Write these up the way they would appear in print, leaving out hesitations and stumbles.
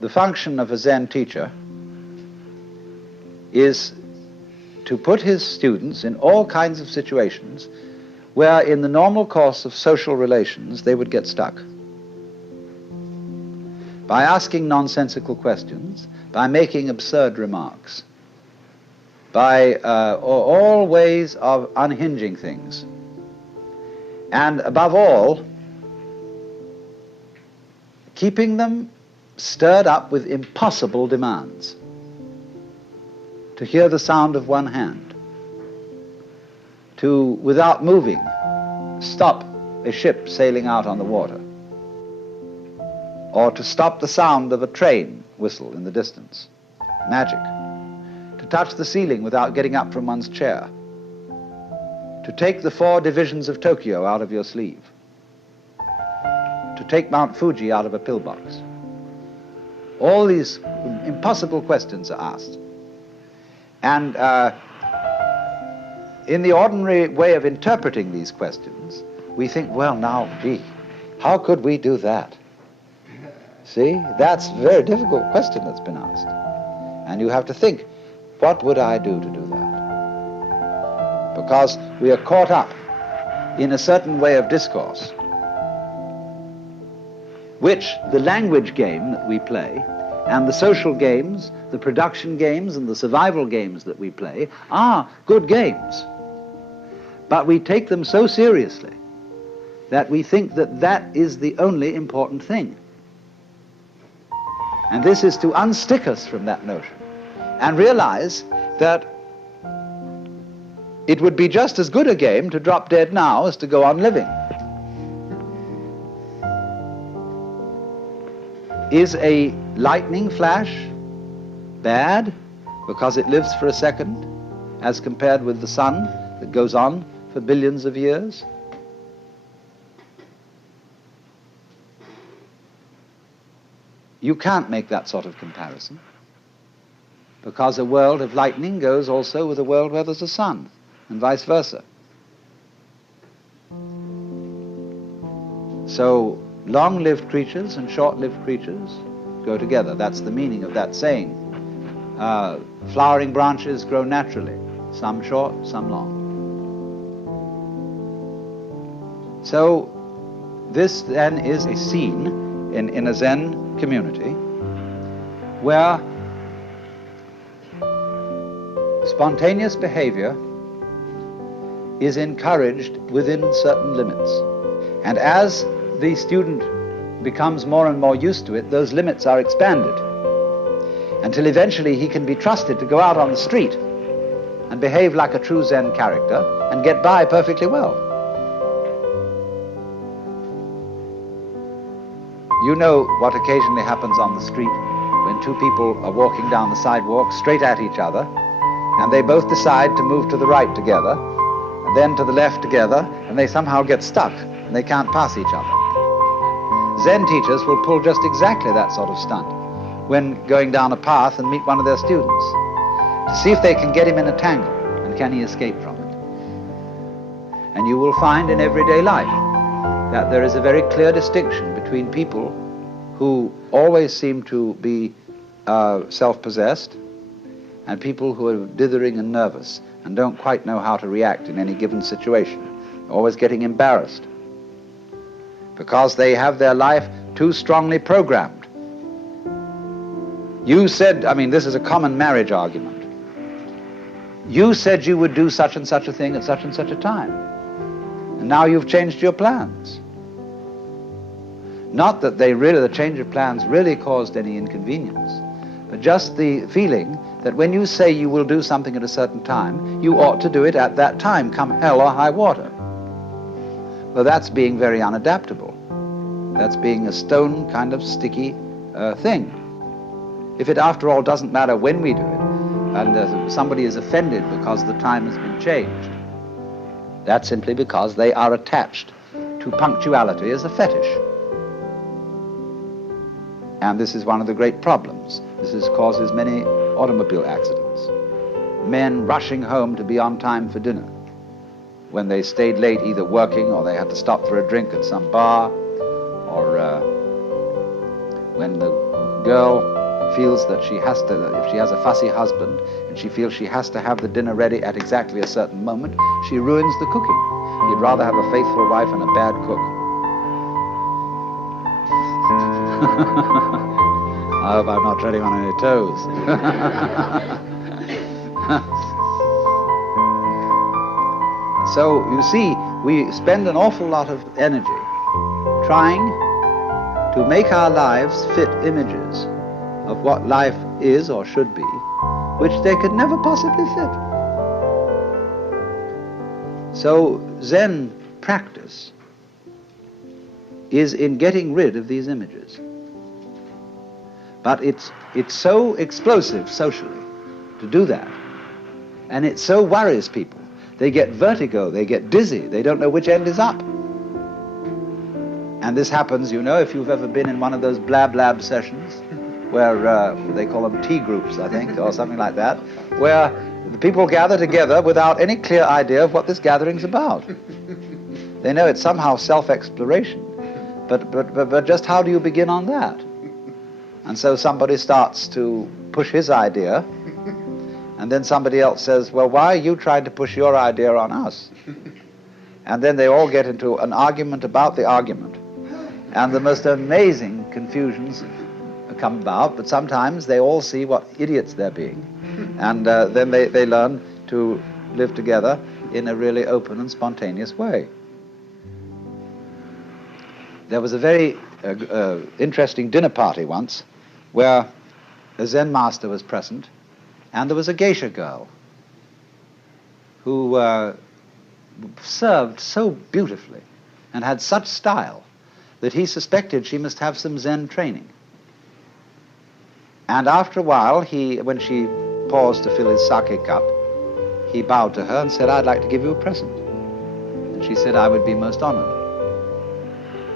the function of a Zen teacher is to put his students in all kinds of situations where in the normal course of social relations they would get stuck. By asking nonsensical questions, by making absurd remarks, by all ways of unhinging things, and above all, keeping them stirred up with impossible demands. To hear the sound of one hand, to, without moving, stop a ship sailing out on the water, or to stop the sound of a train whistle in the distance. Magic. To touch the ceiling without getting up from one's chair. To take the 4 divisions of Tokyo out of your sleeve. To take Mount Fuji out of a pillbox. All these impossible questions are asked. And in the ordinary way of interpreting these questions, we think, well, now, gee, how could we do that? See, that's a very difficult question that's been asked. And you have to think, what would I do to do that? Because we are caught up in a certain way of discourse, which the language game that we play, and the social games, the production games, and the survival games that we play are good games. But we take them so seriously that we think that that is the only important thing. And this is to unstick us from that notion and realize that it would be just as good a game to drop dead now as to go on living. Is a lightning flash bad because it lives for a second as compared with the sun that goes on for billions of years? You can't make that sort of comparison, because a world of lightning goes also with a world where there's a sun, and vice versa. So long-lived creatures and short-lived creatures go together. That's the meaning of that saying. Flowering branches grow naturally, some short, some long. So this then is a scene in a Zen community where spontaneous behavior is encouraged within certain limits. And as the student becomes more and more used to it, those limits are expanded until eventually he can be trusted to go out on the street and behave like a true Zen character and get by perfectly well. You know what occasionally happens on the street when 2 people are walking down the sidewalk straight at each other, and they both decide to move to the right together, and then to the left together, and they somehow get stuck, and they can't pass each other. Zen teachers will pull just exactly that sort of stunt when going down a path and meet one of their students, to see if they can get him in a tangle, and can he escape from it. And you will find in everyday life that there is a very clear distinction between people who always seem to be self-possessed and people who are dithering and nervous and don't quite know how to react in any given situation, always getting embarrassed because they have their life too strongly programmed. You said, I mean, this is a common marriage argument. You said you would do such and such a thing at such and such a time, and now you've changed your plans. Not that the change of plans really caused any inconvenience, but just the feeling that when you say you will do something at a certain time, you ought to do it at that time, come hell or high water. Well, that's being very unadaptable. That's being a stone kind of sticky thing. If it, after all, doesn't matter when we do it, and somebody is offended because the time has been changed, that's simply because they are attached to punctuality as a fetish. And this is one of the great problems. This causes many automobile accidents. Men rushing home to be on time for dinner when they stayed late either working or they had to stop for a drink at some bar, or when the girl feels that she has to, if she has a fussy husband and she feels she has to have the dinner ready at exactly a certain moment, she ruins the cooking. You'd rather have a faithful wife and a bad cook. I hope I'm not treading on any toes. So, you see, we spend an awful lot of energy trying to make our lives fit images of what life is or should be, which they could never possibly fit. So, Zen practice is in getting rid of these images. But it's so explosive socially to do that, and it so worries people. They get vertigo, they get dizzy, they don't know which end is up. And this happens, you know, if you've ever been in one of those blab sessions, where they call them tea groups, I think, or something like that, where the people gather together without any clear idea of what this gathering's about. They know it's somehow self-exploration, but just how do you begin on that? And so somebody starts to push his idea, and then somebody else says, well, why are you trying to push your idea on us? And then they all get into an argument about the argument. And the most amazing confusions come about, but sometimes they all see what idiots they're being. And then they learn to live together in a really open and spontaneous way. There was a very interesting dinner party once where a Zen master was present, and there was a geisha girl who served so beautifully and had such style that he suspected she must have some Zen training. And after a while, when she paused to fill his sake cup, he bowed to her and said, I'd like to give you a present. And she said, I would be most honored.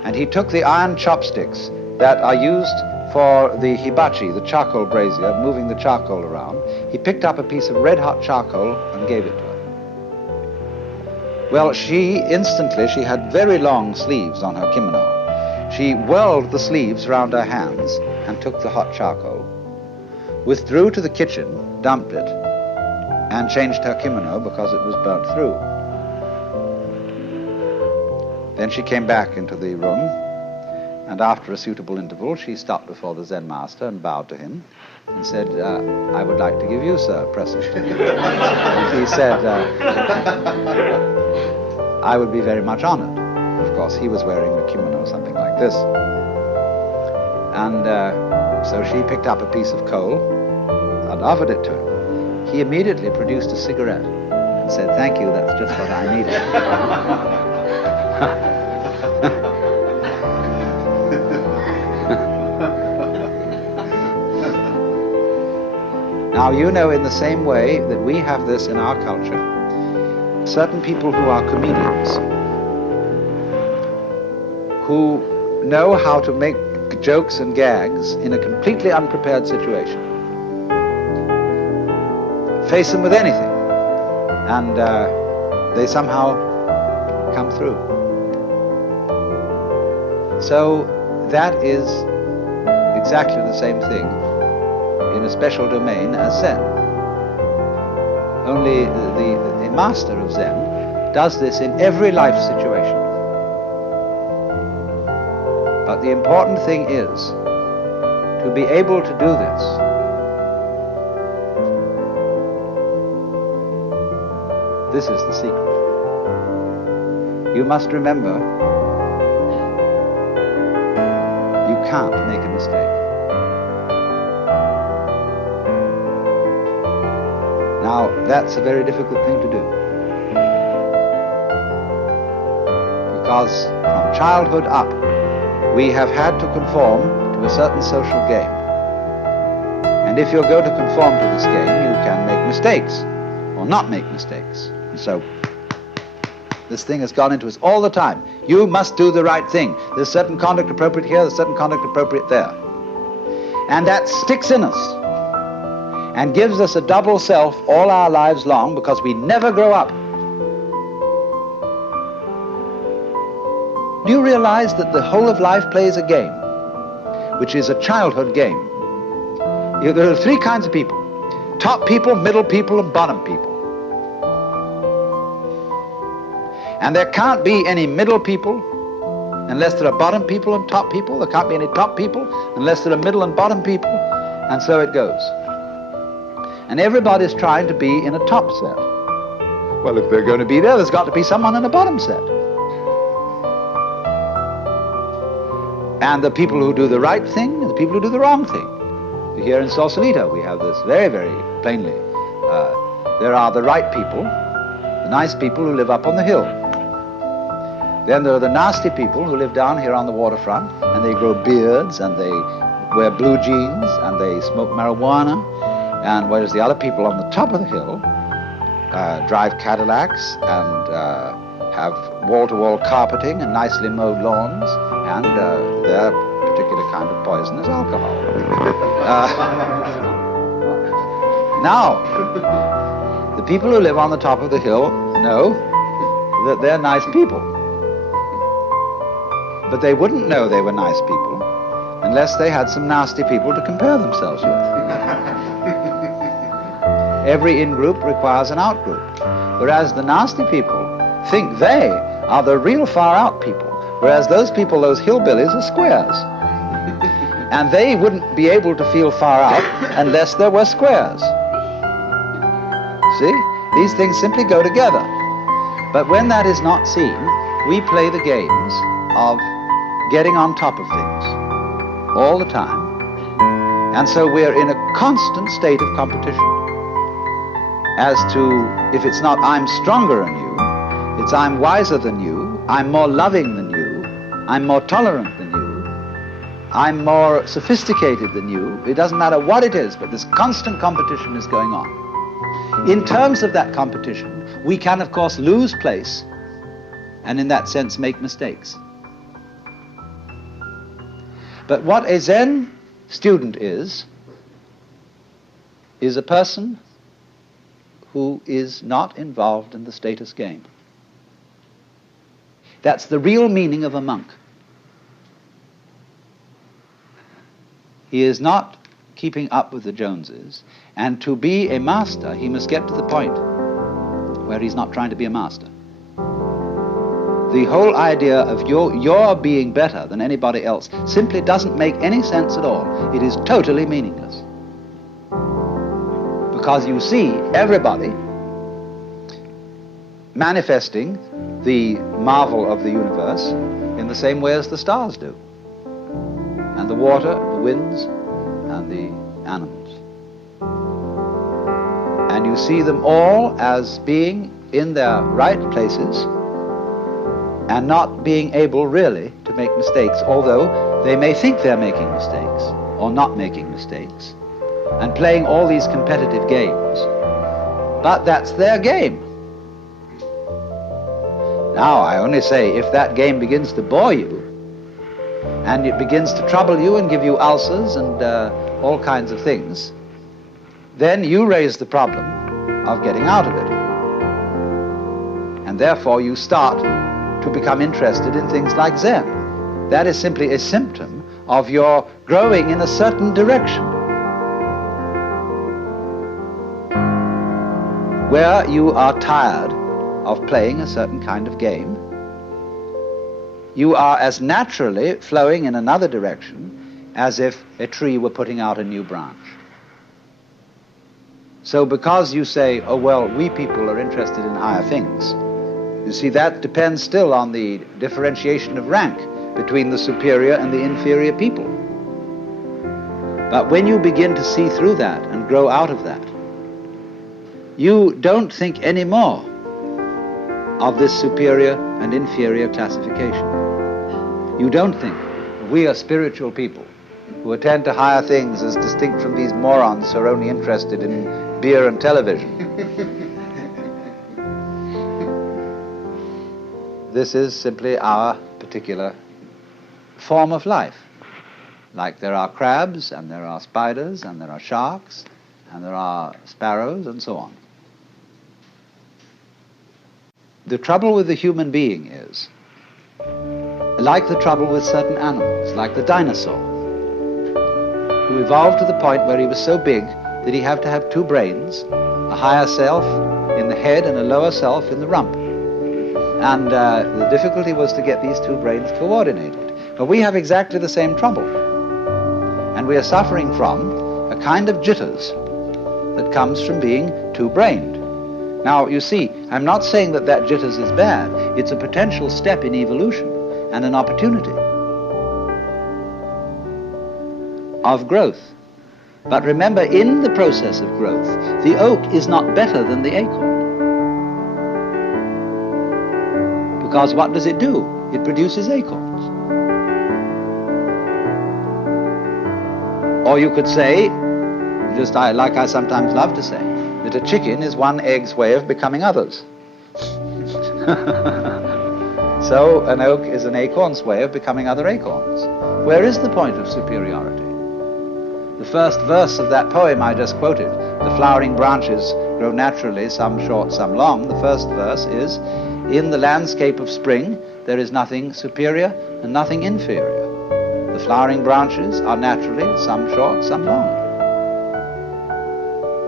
And he took the iron chopsticks that are used for the hibachi, the charcoal brazier, moving the charcoal around. He picked up a piece of red-hot charcoal and gave it to her. Well, she had very long sleeves on her kimono. She whirled the sleeves round her hands and took the hot charcoal, withdrew to the kitchen, dumped it, and changed her kimono because it was burnt through. Then she came back into the room, and after a suitable interval, she stopped before the Zen master and bowed to him and said, I would like to give you, sir, a present. And he said, I would be very much honored. Of course, he was wearing a kimono, something like this. And so she picked up a piece of coal and offered it to him. He immediately produced a cigarette and said, thank you, that's just what I needed. Now, you know, in the same way that we have this in our culture, certain people who are comedians, who know how to make jokes and gags in a completely unprepared situation, face them with anything, and they somehow come through. So that is exactly the same thing in a special domain as Zen. Only the master of Zen does this in every life situation. But the important thing is to be able to do this This is the secret. You must remember, you can't make a mistake. Now, that's a very difficult thing to do. Because from childhood up, we have had to conform to a certain social game. And if you're going to conform to this game, you can make mistakes, or not make mistakes. And so, this thing has gone into us all the time. You must do the right thing. There's certain conduct appropriate here, there's certain conduct appropriate there. And that sticks in us and gives us a double self all our lives long, because we never grow up. Do you realize that the whole of life plays a game, which is a childhood game? There are three kinds of people: top people, middle people, and bottom people. And there can't be any middle people unless there are bottom people and top people. There can't be any top people unless there are middle and bottom people. And so it goes. And everybody's trying to be in a top set. Well, if they're going to be there, there's got to be someone in a bottom set. And the people who do the right thing and the people who do the wrong thing. Here in Sausalito, we have this very, very plainly. There are the right people, the nice people who live up on the hill. Then there are the nasty people who live down here on the waterfront, and they grow beards, and they wear blue jeans, and they smoke marijuana, and whereas the other people on the top of the hill drive Cadillacs and have wall-to-wall carpeting and nicely mowed lawns, and their particular kind of poison is alcohol. Now, the people who live on the top of the hill know that they're nice people. But they wouldn't know they were nice people unless they had some nasty people to compare themselves with. Every in-group requires an out-group, whereas the nasty people think they are the real far-out people, whereas those people, those hillbillies, are squares. And they wouldn't be able to feel far out unless there were squares. See? These things simply go together. But when that is not seen, we play the games of getting on top of things all the time. And so we're in a constant state of competition as to, if it's not I'm stronger than you, it's I'm wiser than you, I'm more loving than you, I'm more tolerant than you, I'm more sophisticated than you. It doesn't matter what it is, but this constant competition is going on. In terms of that competition, we can, of course, lose place and in that sense make mistakes. But what a Zen student is a person who is not involved in the status game. That's the real meaning of a monk. He is not keeping up with the Joneses, and to be a master, he must get to the point where he's not trying to be a master. The whole idea of your being better than anybody else simply doesn't make any sense at all. It is totally meaningless. Because you see everybody manifesting the marvel of the universe in the same way as the stars do, and the water, the winds, and the animals. And you see them all as being in their right places and not being able really to make mistakes, although they may think they're making mistakes or not making mistakes, and playing all these competitive games. But that's their game. Now, I only say, if that game begins to bore you, and it begins to trouble you and give you ulcers and all kinds of things, then you raise the problem of getting out of it. And therefore you start to become interested in things like Zen. That is simply a symptom of your growing in a certain direction, where you are tired of playing a certain kind of game. You are as naturally flowing in another direction as if a tree were putting out a new branch. So because you say, oh well, we people are interested in higher things, you see, that depends still on the differentiation of rank between the superior and the inferior people. But when you begin to see through that and grow out of that, you don't think anymore of this superior and inferior classification. You don't think we are spiritual people who attend to higher things as distinct from these morons who are only interested in beer and television. This is simply our particular form of life. Like there are crabs, and there are spiders, and there are sharks, and there are sparrows, and so on. The trouble with the human being is, like the trouble with certain animals, like the dinosaur, who evolved to the point where he was so big that he had to have two brains, a higher self in the head and a lower self in the rump. And the difficulty was to get these two brains coordinated. But we have exactly the same trouble. And we are suffering from a kind of jitters that comes from being two-brained. Now, you see, I'm not saying that that jitters is bad. It's a potential step in evolution and an opportunity of growth. But remember, in the process of growth, the oak is not better than the acorn. Because what does it do? It produces acorns. Or you could say, just like I sometimes love to say, that a chicken is one egg's way of becoming others. So an oak is an acorn's way of becoming other acorns. Where is the point of superiority? The first verse of that poem I just quoted, the flowering branches grow naturally, some short, some long. The first verse is, in the landscape of spring, there is nothing superior and nothing inferior. The flowering branches are naturally, some short, some long.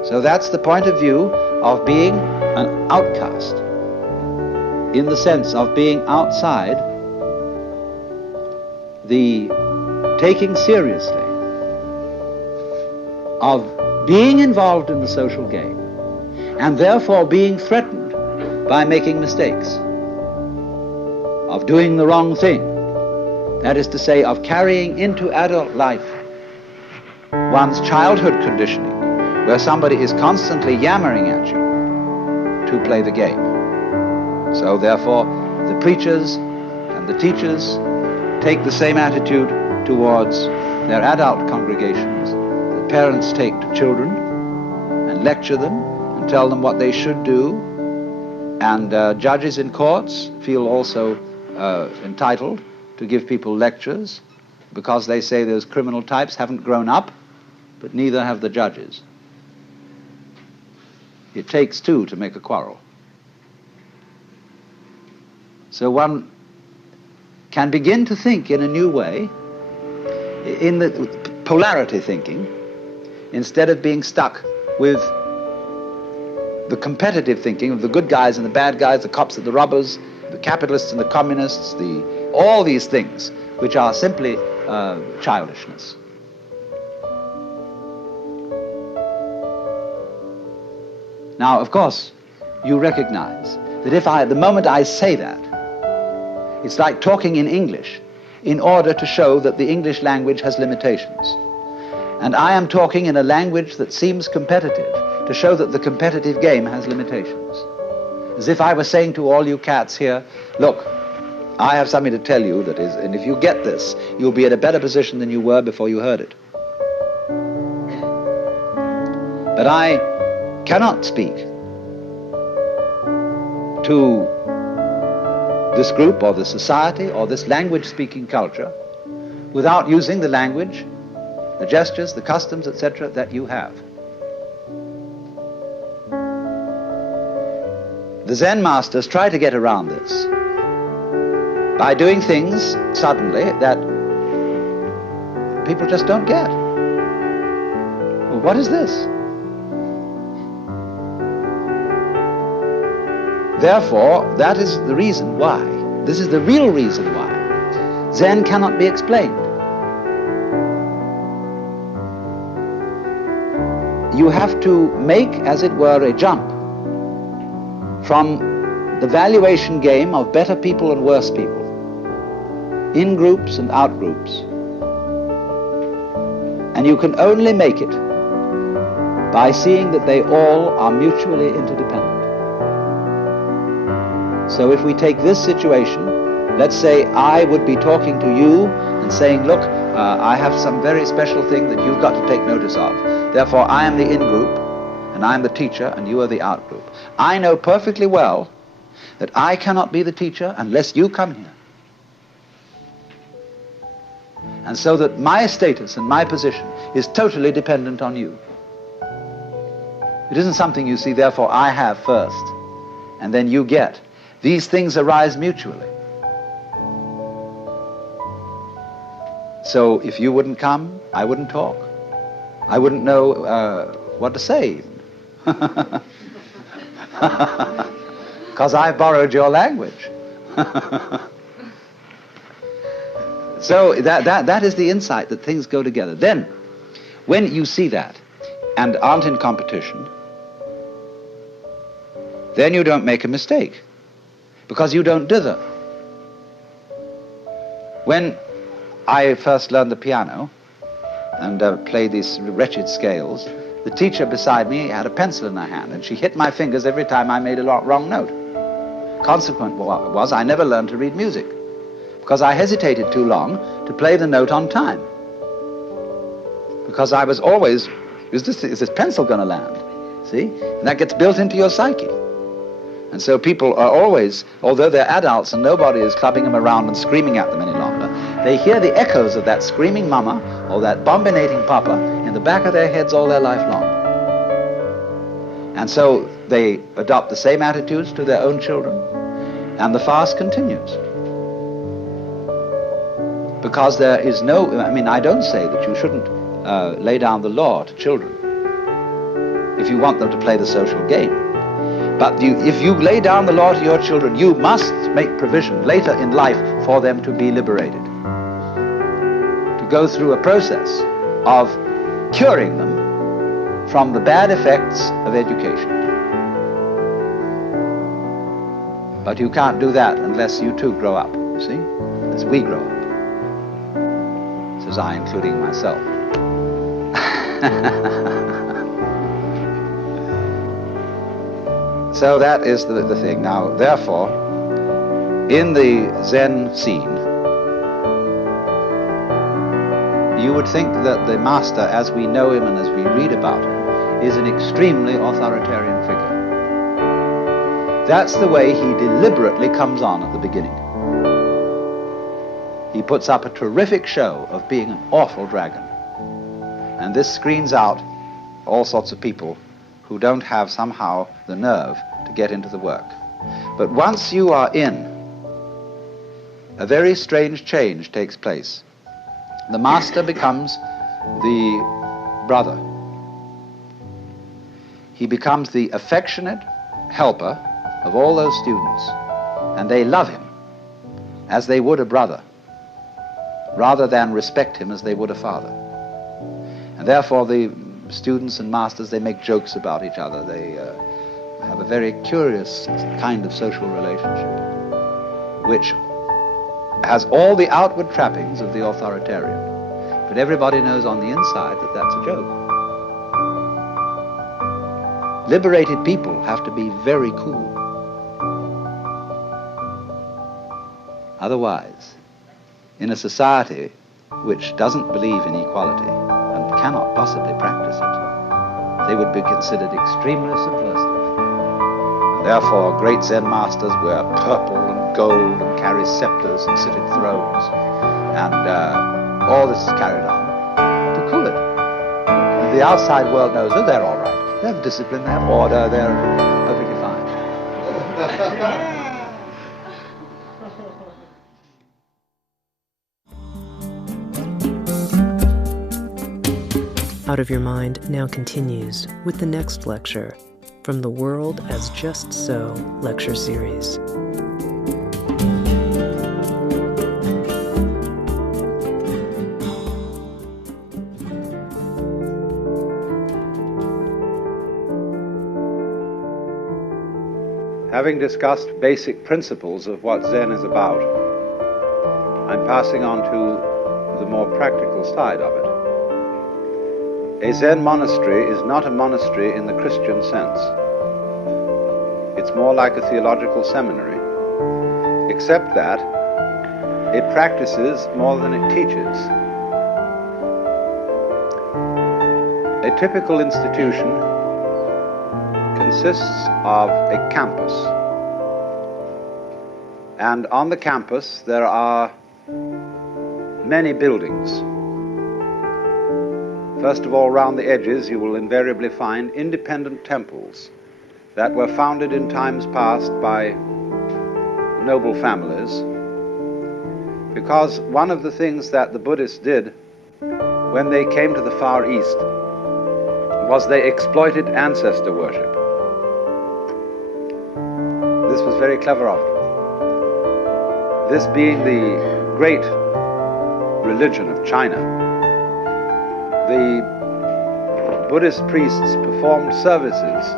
So that's the point of view of being an outcast, in the sense of being outside the taking seriously of being involved in the social game, and therefore being threatened by making mistakes, of doing the wrong thing. That is to say, of carrying into adult life one's childhood conditioning, where somebody is constantly yammering at you to play the game. So therefore, the preachers and the teachers take the same attitude towards their adult congregations that parents take to children, and lecture them and tell them what they should do. And judges in courts feel also entitled to give people lectures, because they say those criminal types haven't grown up, but neither have the judges. It takes two to make a quarrel. So one can begin to think in a new way, in the polarity thinking, instead of being stuck with the competitive thinking of the good guys and the bad guys, the cops and the robbers, the capitalists and the communists, all these things, which are simply childishness. Now, of course, you recognize that if the moment I say that, it's like talking in English in order to show that the English language has limitations. And I am talking in a language that seems competitive to show that the competitive game has limitations. As if I were saying to all you cats here, look, I have something to tell you that is, and if you get this, you'll be in a better position than you were before you heard it. But I cannot speak to this group or this society or this language-speaking culture without using the language, the gestures, the customs, etc. that you have. The Zen masters try to get around this by doing things suddenly that people just don't get. Well, what is this? Therefore, that is the reason why, this is the real reason why, Zen cannot be explained. You have to make, as it were, a jump from the valuation game of better people and worse people, in groups and out groups. And you can only make it by seeing that they all are mutually interdependent. So if we take this situation, let's say I would be talking to you and saying, look, I have some very special thing that you've got to take notice of. Therefore, I am the in-group, and I'm the teacher, and you are the out-group. I know perfectly well that I cannot be the teacher unless you come here. And so that my status and my position is totally dependent on you. It isn't something you see, therefore I have first, and then you get. These things arise mutually. So if you wouldn't come, I wouldn't talk. I wouldn't know what to say. Because I've borrowed your language. So that is the insight that things go together. Then, when you see that and aren't in competition, then you don't make a mistake, because you don't dither. When I first learned the piano and played these wretched scales, the teacher beside me had a pencil in her hand, and she hit my fingers every time I made a wrong note. Consequent was I never learned to read music, because I hesitated too long to play the note on time. Because I was always, is this pencil going to land? See? And that gets built into your psyche. And so people are always, although they're adults and nobody is clubbing them around and screaming at them any longer, they hear the echoes of that screaming mama or that bombinating papa in the back of their heads all their life long. And so they adopt the same attitudes to their own children, and the fast continues. Because there is no, I don't say that you shouldn't lay down the law to children if you want them to play the social game. But if you lay down the law to your children, you must make provision later in life for them to be liberated, to go through a process of curing them from the bad effects of education. But you can't do that unless you too grow up, you see, as we grow up. Says I, including myself. So that is the thing. Now, therefore, in the Zen scene, you would think that the master, as we know him and as we read about him, is an extremely authoritarian figure. That's the way he deliberately comes on at the beginning. He puts up a terrific show of being an awful dragon. And this screens out all sorts of people who don't have somehow the nerve to get into the work. But once you are in, a very strange change takes place. The master becomes the brother. He becomes the affectionate helper of all those students, and they love him as they would a brother, rather than respect him as they would a father. And therefore the students and masters, they make jokes about each other. They have a very curious kind of social relationship, which has all the outward trappings of the authoritarian. But everybody knows on the inside that that's a joke. Liberated people have to be very cool. Otherwise, in a society which doesn't believe in equality and cannot possibly practice it, they would be considered extremely subversive. And therefore, great Zen masters wear purple and gold and carry scepters and sit in thrones. And all this is carried on to cool it. And the outside world knows that they're all right. They have discipline, they have order, they're perfectly fine. Out of Your Mind now continues with the next lecture from the World as Just So lecture series. Having discussed basic principles of what Zen is about, I'm passing on to the more practical side of it. A Zen monastery is not a monastery in the Christian sense. It's more like a theological seminary, except that it practices more than it teaches. A typical institution consists of a campus. And on the campus there are many buildings. First of all, round the edges you will invariably find independent temples that were founded in times past by noble families, because one of the things that the Buddhists did when they came to the Far East was they exploited ancestor worship. This was very clever of them. This being the great religion of China, the Buddhist priests performed services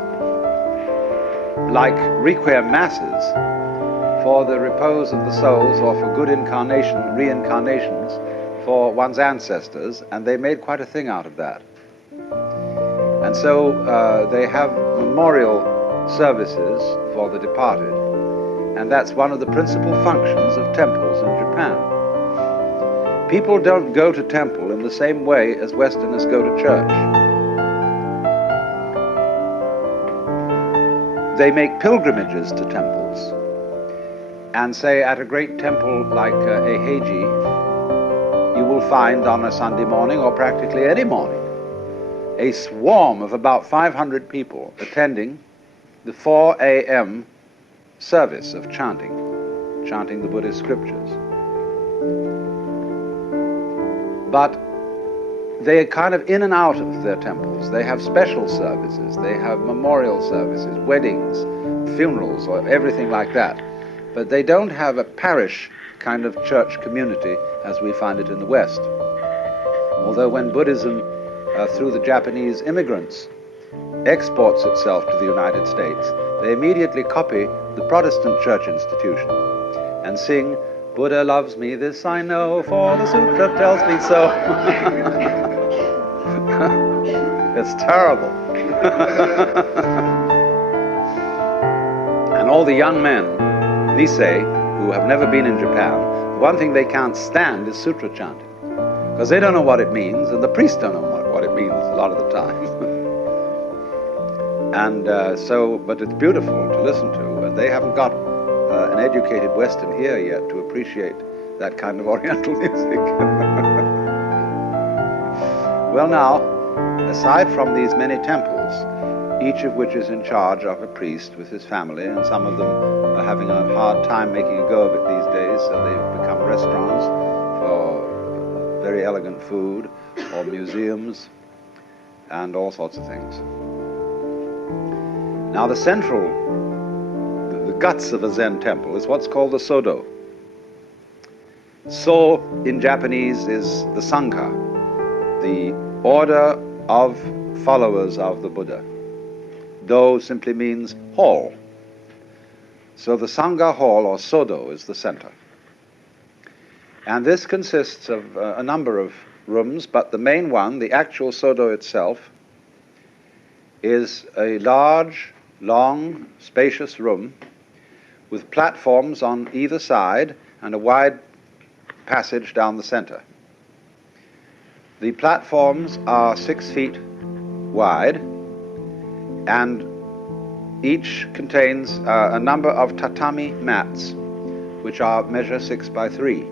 like requiem masses for the repose of the souls or for good reincarnations for one's ancestors, and they made quite a thing out of that. And so they have memorial services for the departed, and that's one of the principal functions of temples in Japan. People don't go to temple in the same way as Westerners go to church. They make pilgrimages to temples, and say at a great temple like Eiheiji, you will find on a Sunday morning, or practically any morning, a swarm of about 500 people attending the 4 a.m. service of chanting the Buddhist scriptures. But they are kind of in and out of their temples. They have special services, they have memorial services, weddings, funerals, or everything like that. But they don't have a parish kind of church community as we find it in the West. Although when Buddhism, through the Japanese immigrants, exports itself to the United States, they immediately copy the Protestant church institution and sing, "Buddha loves me, this I know, for the sutra tells me so." It's terrible. And all the young men, Nisei, who have never been in Japan, one thing they can't stand is sutra chanting, because they don't know what it means, and the priests don't know what it means a lot of the time. And but it's beautiful to listen to, and they haven't got an educated Western ear yet to appreciate that kind of Oriental music. Well now, aside from these many temples, each of which is in charge of a priest with his family, and some of them are having a hard time making a go of it these days, so they've become restaurants for very elegant food, or museums, and all sorts of things. Now the guts of a Zen temple is what's called the Sodo. So in Japanese is the Sangha, the order of followers of the Buddha. Do simply means hall. So the Sangha hall, or Sodo, is the center. And this consists of a number of rooms, but the main one, the actual Sodo itself, is a large, long, spacious room with platforms on either side and a wide passage down the center. The platforms are 6 feet wide, and each contains a number of tatami mats, which measure 6 by 3.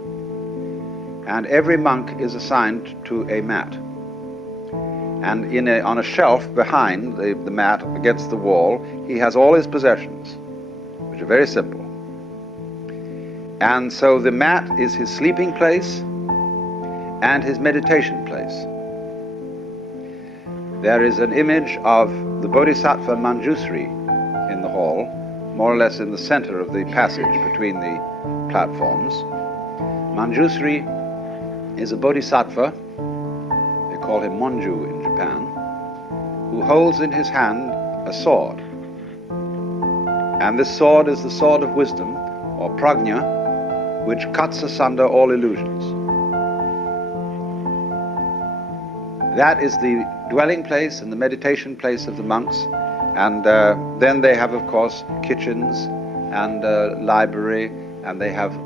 And every monk is assigned to a mat. And on a shelf behind the mat against the wall, he has all his possessions, which are very simple. And so the mat is his sleeping place and his meditation place. There is an image of the Bodhisattva Manjusri in the hall, more or less in the center of the passage between the platforms. Manjusri is a bodhisattva, they call him Monju in Japan, who holds in his hand a sword. And this sword is the sword of wisdom, or prajna, which cuts asunder all illusions. That is the dwelling place and the meditation place of the monks, and then they have, of course, kitchens and library, and they have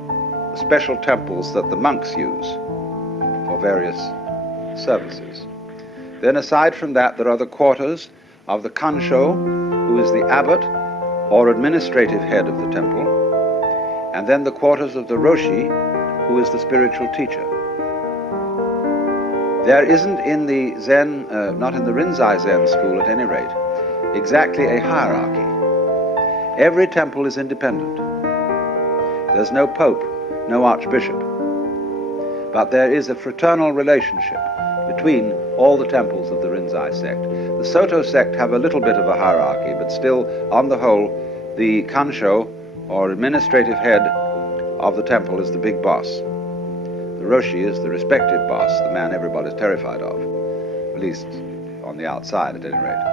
special temples that the monks use for various services. Then aside from that, there are the quarters of the Kansho, who is the abbot or administrative head of the temple, and then the quarters of the Roshi, who is the spiritual teacher. There isn't in the Zen, not in the Rinzai Zen school at any rate, exactly a hierarchy. Every temple is independent. There's no pope, no archbishop. But there is a fraternal relationship between all the temples of the Rinzai sect. The Soto sect have a little bit of a hierarchy, but still, on the whole, the Kansho, or administrative head of the temple, is the big boss. The Roshi is the respected boss, the man everybody's terrified of, at least on the outside at any rate.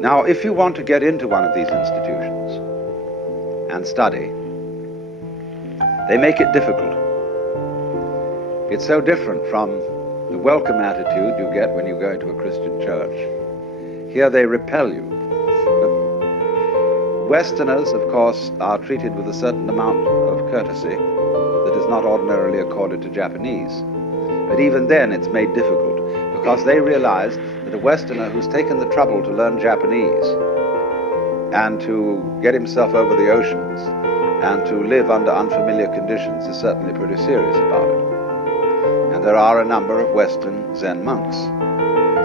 Now, if you want to get into one of these institutions and study, they make it difficult. It's so different from the welcome attitude you get when you go into a Christian church. Here they repel you. Westerners, of course, are treated with a certain amount of courtesy that is not ordinarily accorded to Japanese. But even then it's made difficult because they realize that a Westerner who's taken the trouble to learn Japanese and to get himself over the oceans and to live under unfamiliar conditions is certainly pretty serious about it. And there are a number of Western Zen monks.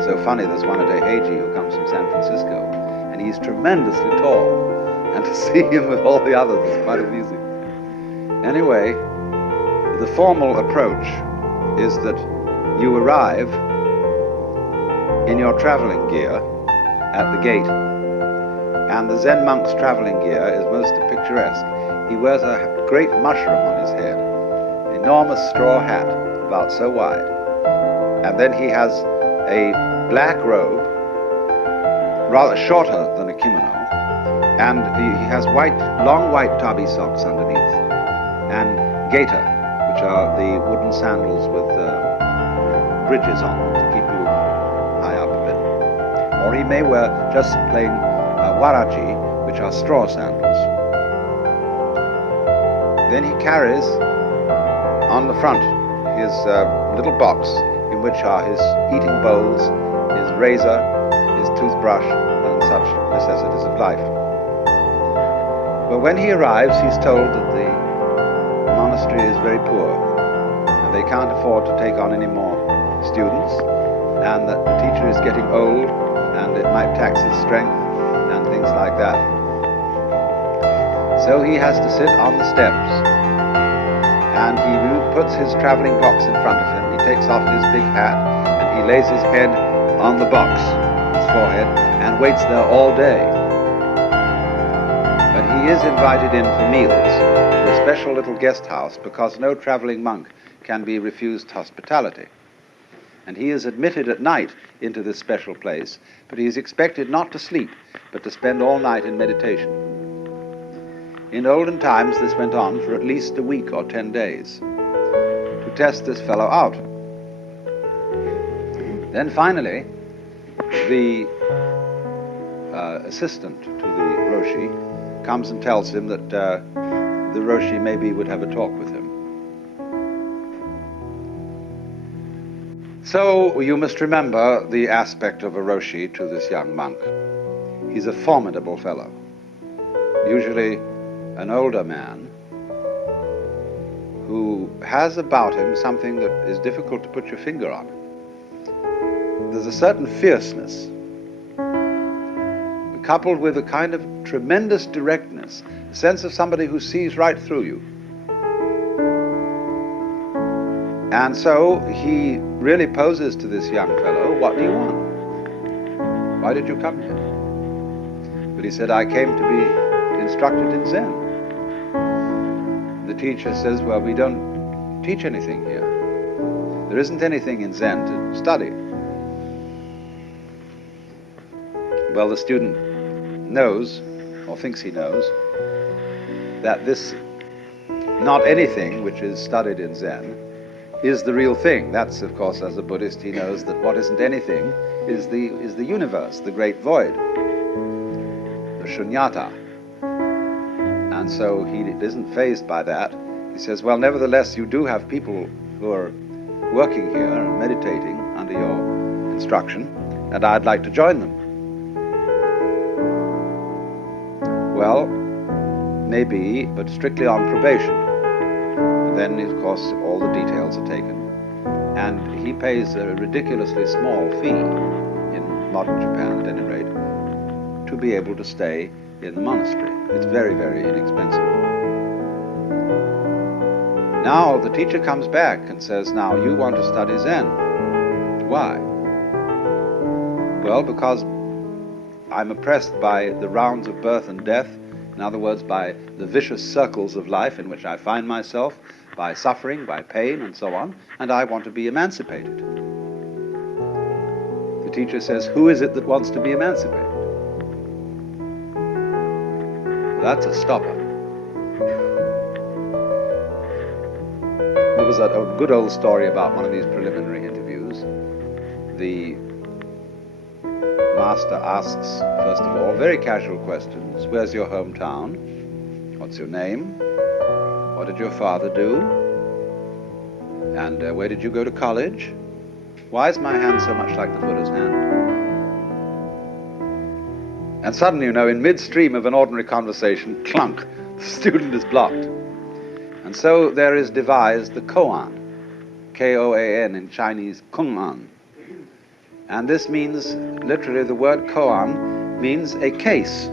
So funny, there's one at Eiheiji who comes from San Francisco, and he's tremendously tall, and to see him with all the others is quite amusing. Anyway, the formal approach is that you arrive in your traveling gear at the gate, and the Zen monk's traveling gear is most picturesque. He wears a great mushroom on his head, an enormous straw hat, about so wide, and then he has a black robe, rather shorter than a kimono, and he has long white tabi socks underneath, and gaita, which are the wooden sandals with bridges on them to keep you high up a bit. Or he may wear just plain warachi, which are straw sandals. Then he carries on the front his little box in which are his eating bowls, his razor, his toothbrush, and such necessities of life. But when he arrives, he's told that the monastery is very poor, and they can't afford to take on any more students, and that the teacher is getting old, and it might tax his strength, and things like that. So he has to sit on the steps, and he puts his traveling box in front of him. He takes off his big hat, and he lays his head on the box, his forehead, and waits there all day. But he is invited in for meals to a special little guest house because no traveling monk can be refused hospitality. And he is admitted at night into this special place, but he is expected not to sleep, but to spend all night in meditation. In olden times, this went on for at least a week or 10 days to test this fellow out. Then finally, the assistant to the Roshi comes and tells him that the Roshi maybe would have a talk with him. So you must remember the aspect of a Roshi to this young monk. He's a formidable fellow, usually an older man who has about him something that is difficult to put your finger on. There's a certain fierceness, coupled with a kind of tremendous directness, a sense of somebody who sees right through you. And so he really poses to this young fellow, "What do you want? Why did you come here?" But he said, "I came to be instructed in Zen." The teacher says, "Well, we don't teach anything here. There isn't anything in Zen to study." Well, the student knows, or thinks he knows, that this not anything which is studied in Zen is the real thing. That's, of course, as a Buddhist, he knows that what isn't anything is the universe, the great void, the shunyata. And so he isn't fazed by that. He says, "Well, nevertheless, you do have people who are working here and meditating under your instruction, and I'd like to join them." Well, maybe, but strictly on probation. And then, of course, all the details are taken. And he pays a ridiculously small fee, in modern Japan at any rate, to be able to stay in the monastery. It's very, very inexpensive. Now the teacher comes back and says, now you want to study Zen. Why? Well, because I'm oppressed by the rounds of birth and death, in other words, by the vicious circles of life in which I find myself, by suffering, by pain, and so on, and I want to be emancipated. The teacher says, who is it that wants to be emancipated? That's a stopper. There was a good old story about one of these preliminary interviews. The master asks, first of all, very casual questions. Where's your hometown? What's your name? What did your father do? And where did you go to college? Why is my hand so much like the Buddha's hand? And suddenly, you know, in midstream of an ordinary conversation, clunk, the student is blocked. And so there is devised the koan, K-O-A-N in Chinese, kung-an. And this means, literally, the word koan means a case,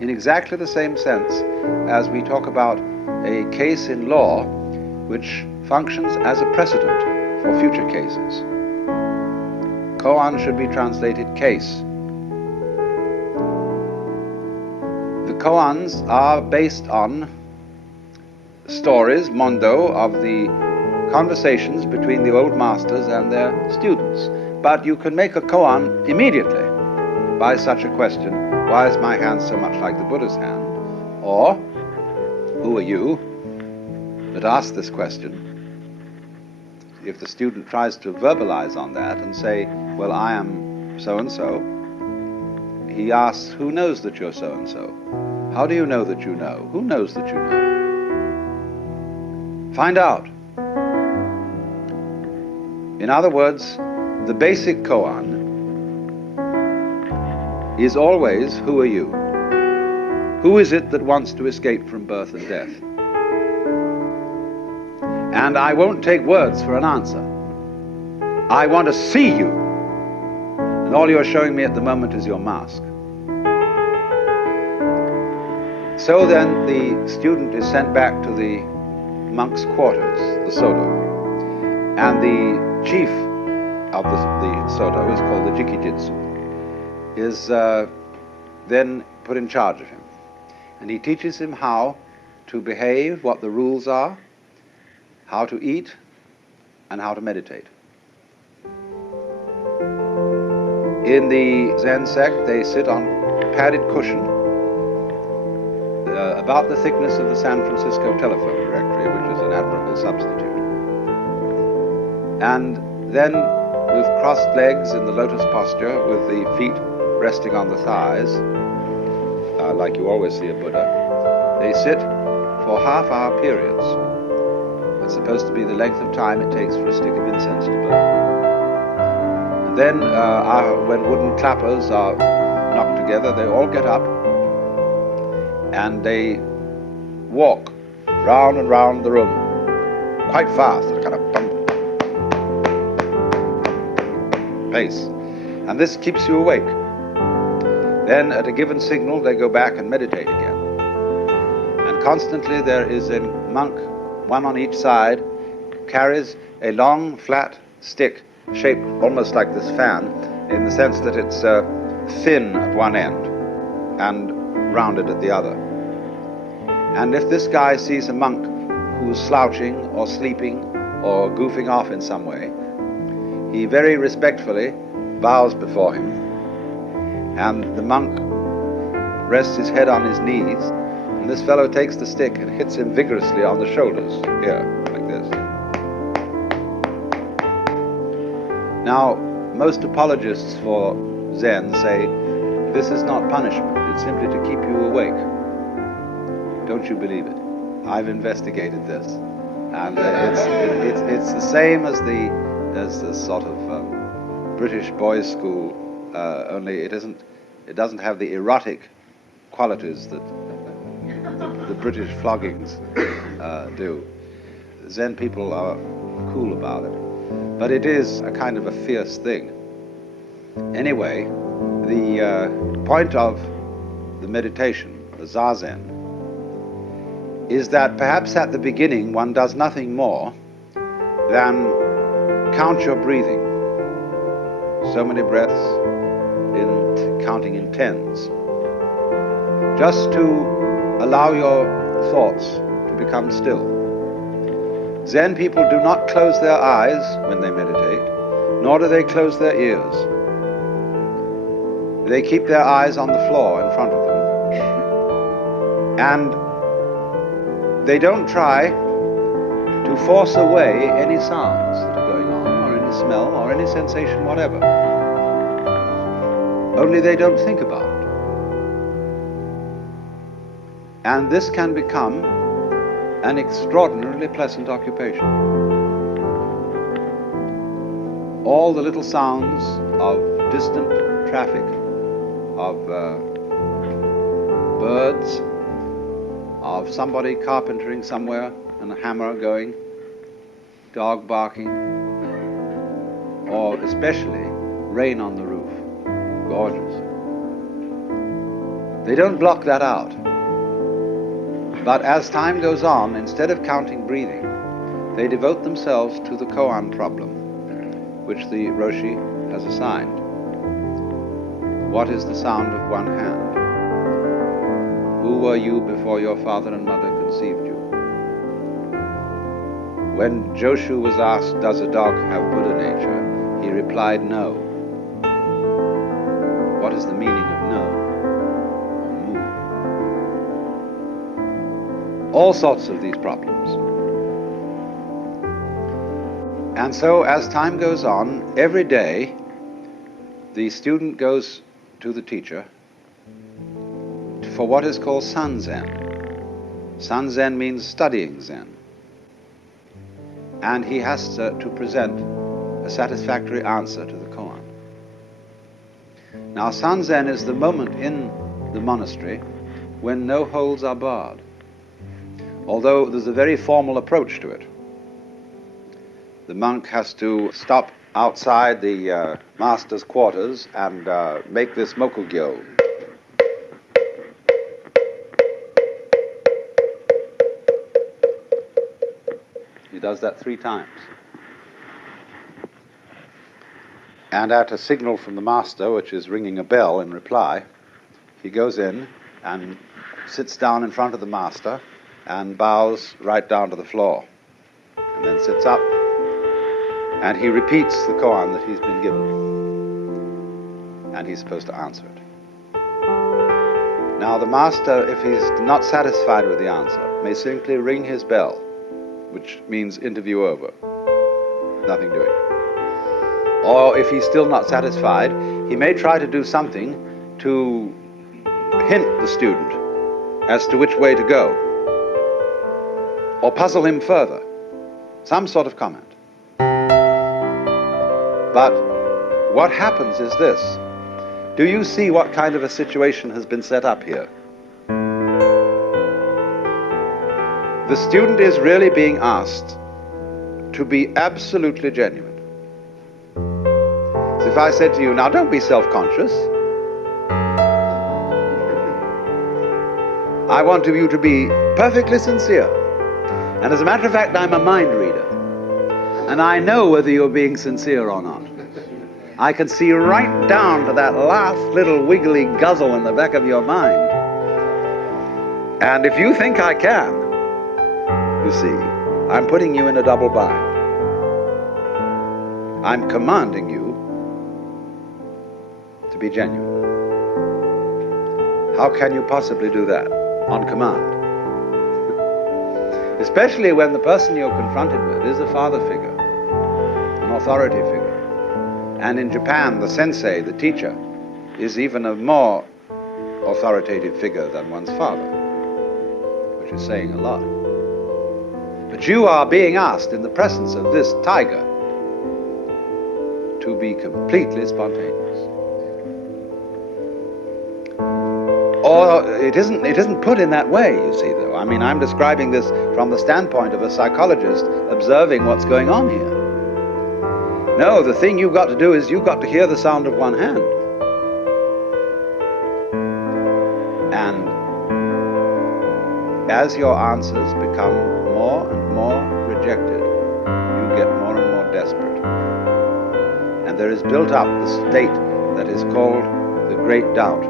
in exactly the same sense as we talk about a case in law which functions as a precedent for future cases. Koan should be translated case. The koans are based on stories, mondo, of the conversations between the old masters and their students. But you can make a koan immediately by such a question, why is my hand so much like the Buddha's hand? Or, who are you that asked this question? If the student tries to verbalize on that and say, well, I am so-and-so, he asks, who knows that you're so-and-so? How do you know that you know? Who knows that you know? Find out. In other words, the basic koan is always, who are you? Who is it that wants to escape from birth and death? And I won't take words for an answer. I want to see you. And all you're showing me at the moment is your mask. So then the student is sent back to the monk's quarters, the Sodo. And the chief of the Sodo is called the Jikijitsu, is then put in charge of him. And he teaches him how to behave, what the rules are, how to eat, and how to meditate. In the Zen sect, they sit on padded cushion about the thickness of the San Francisco telephone directory, which is an admirable substitute. And then, with crossed legs in the lotus posture, with the feet resting on the thighs, like you always see a Buddha, they sit for half-hour periods. It's supposed to be the length of time it takes for a stick of incense to burn. And then, when wooden clappers are knocked together, they all get up and they walk round and round the room, quite fast, a kind of bump pace. And this keeps you awake. Then, at a given signal, they go back and meditate again. And constantly there is a monk, one on each side, carries a long, flat stick, shaped almost like this fan, in the sense that it's thin at one end and rounded at the other. And if this guy sees a monk who's slouching or sleeping or goofing off in some way, he very respectfully bows before him, and the monk rests his head on his knees, and this fellow takes the stick and hits him vigorously on the shoulders, here, like this. Now, most apologists for Zen say, this is not punishment, it's simply to keep you awake. Don't you believe it? I've investigated this, and it's the same as the sort of British boys' school, only it doesn't have the erotic qualities that the British floggings do. Zen people are cool about it, but it is a kind of a fierce thing. Anyway, the point of the meditation, the Zazen, is that perhaps at the beginning one does nothing more than count your breathing. So many breaths, in counting in tens. Just to allow your thoughts to become still. Zen people do not close their eyes when they meditate, nor do they close their ears. They keep their eyes on the floor in front of them. And they don't try to force away any sounds that are going on, or any smell, or any sensation whatever. Only they don't think about it. And this can become an extraordinarily pleasant occupation. All the little sounds of distant traffic, of birds, of somebody carpentering somewhere and a hammer going, dog barking, or especially rain on the roof. Gorgeous. They don't block that out. But as time goes on, instead of counting breathing, they devote themselves to the koan problem, which the Roshi has assigned. What is the sound of one hand? Who were you before your father and mother conceived you? When Joshu was asked, does a dog have Buddha nature? He replied, no. What is the meaning of no? Or mu? All sorts of these problems. And so as time goes on, every day the student goes to the teacher for what is called Sanzen. Sanzen means studying Zen. And he has to present a satisfactory answer to the koan. Now, Sanzen is the moment in the monastery when no holds are barred, although there's a very formal approach to it. The monk has to stop outside the master's quarters and make this mokugyo. He does that 3 times. And at a signal from the master, which is ringing a bell in reply, he goes in and sits down in front of the master and bows right down to the floor, and then sits up, and he repeats the koan that he's been given, and he's supposed to answer it. Now the master, if he's not satisfied with the answer, may simply ring his bell, which means interview over, nothing doing. Or if he's still not satisfied, he may try to do something to hint the student as to which way to go, or puzzle him further, some sort of comment. But what happens is this. Do you see what kind of a situation has been set up here? The student is really being asked to be absolutely genuine. So if I said to you, now don't be self-conscious. I want you to be perfectly sincere. And as a matter of fact, I'm a mind reader. And I know whether you're being sincere or not. I can see right down to that last little wiggly guzzle in the back of your mind. And if you think I can, you see, I'm putting you in a double bind. I'm commanding you to be genuine. How can you possibly do that on command? Especially when the person you're confronted with is a father figure, an authority figure. And in Japan, the sensei, the teacher, is even a more authoritative figure than one's father, which is saying a lot. But you are being asked in the presence of this tiger to be completely spontaneous. Or it isn't put in that way, you see, though. I mean, I'm describing this from the standpoint of a psychologist observing what's going on here. No, the thing you've got to do is you've got to hear the sound of one hand. And as your answers become more and more rejected, you get more and more desperate. And there is built up the state that is called the great doubt.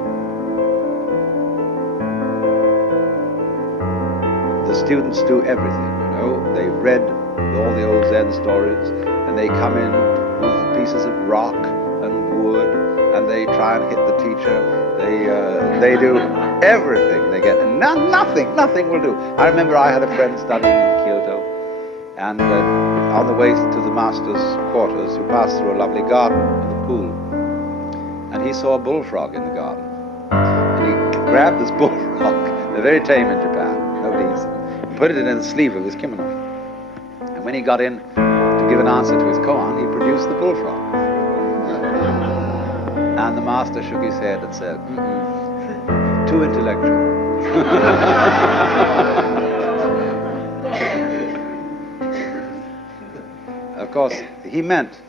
The students do everything, you know. They've read all the old Zen stories, and they come in with pieces of rock and wood, and they try and hit the teacher. They do everything. They get nothing will do. I remember I had a friend studying in Kyoto, and on the way to the master's quarters, you passed through a lovely garden with a pool, and he saw a bullfrog in the garden, and he grabbed this bullfrog. They're very tame in Japan. Nobody eats them. Put it in the sleeve of his kimono, and when he got in to give an answer to his koan, he produced the bullfrog. And the master shook his head and said, too intellectual. Of course, he meant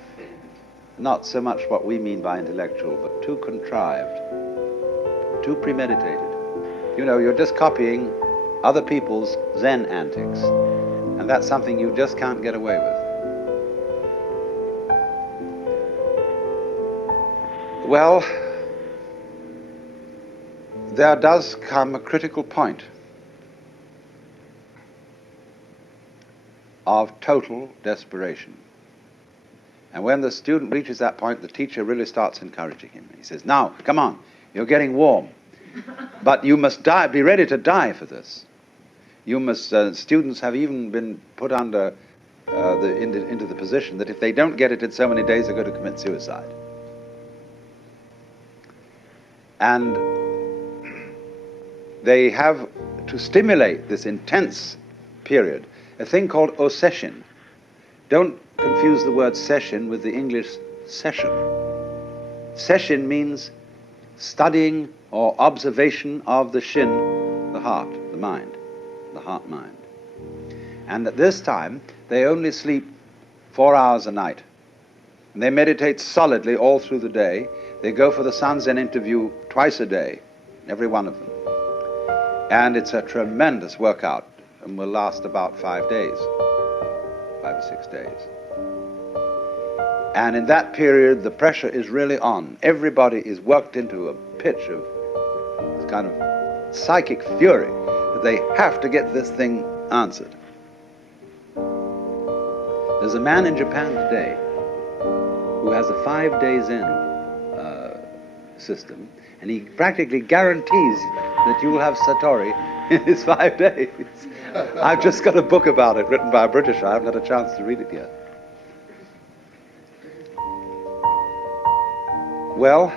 not so much what we mean by intellectual, but too contrived, too premeditated. You know, you're just copying other people's Zen antics, and that's something you just can't get away with. Well, there does come a critical point of total desperation. And when the student reaches that point, the teacher really starts encouraging him. He says, now, come on, you're getting warm, but you must die, be ready to die for this. You must, students have even been put under into the position that if they don't get it in so many days, they're going to commit suicide. And they have, to stimulate this intense period, a thing called oseshin. Don't confuse the word session with the English session. Session means studying or observation of the shin, the heart, the mind, the heart-mind. And at this time, they only sleep 4 hours a night. And they meditate solidly all through the day. They go for the Sanzen interview twice a day, every one of them. And it's a tremendous workout and will last about 5 days, 5 or 6 days. And in that period, the pressure is really on. Everybody is worked into a pitch of this kind of psychic fury that they have to get this thing answered. There's a man in Japan today who has a 5-day Zen system, and he practically guarantees that you will have Satori in his 5 days. I've just got a book about it written by a Britisher. I haven't had a chance to read it yet. Well,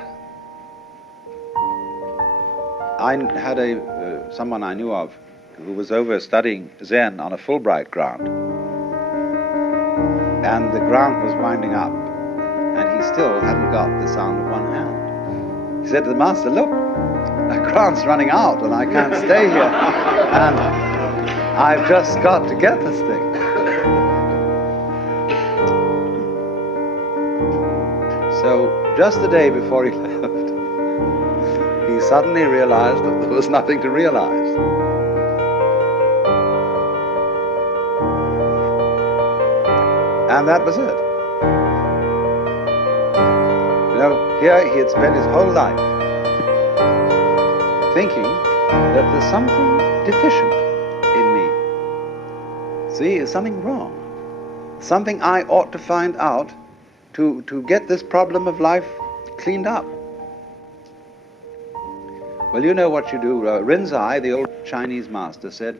I had someone I knew of who was over studying Zen on a Fulbright grant, and the grant was winding up, and he still hadn't got the sound of one hand. He said to the master, look, the grant's running out and I can't stay here, and I've just got to get this thing. So just the day before he left, he suddenly realized that there was nothing to realize. And that was it. You know, here he had spent his whole life thinking that there's something deficient in me. See, there's something wrong. Something I ought to find out to get this problem of life cleaned up. Well, you know what you do. Rinzai, the old Chinese master, said,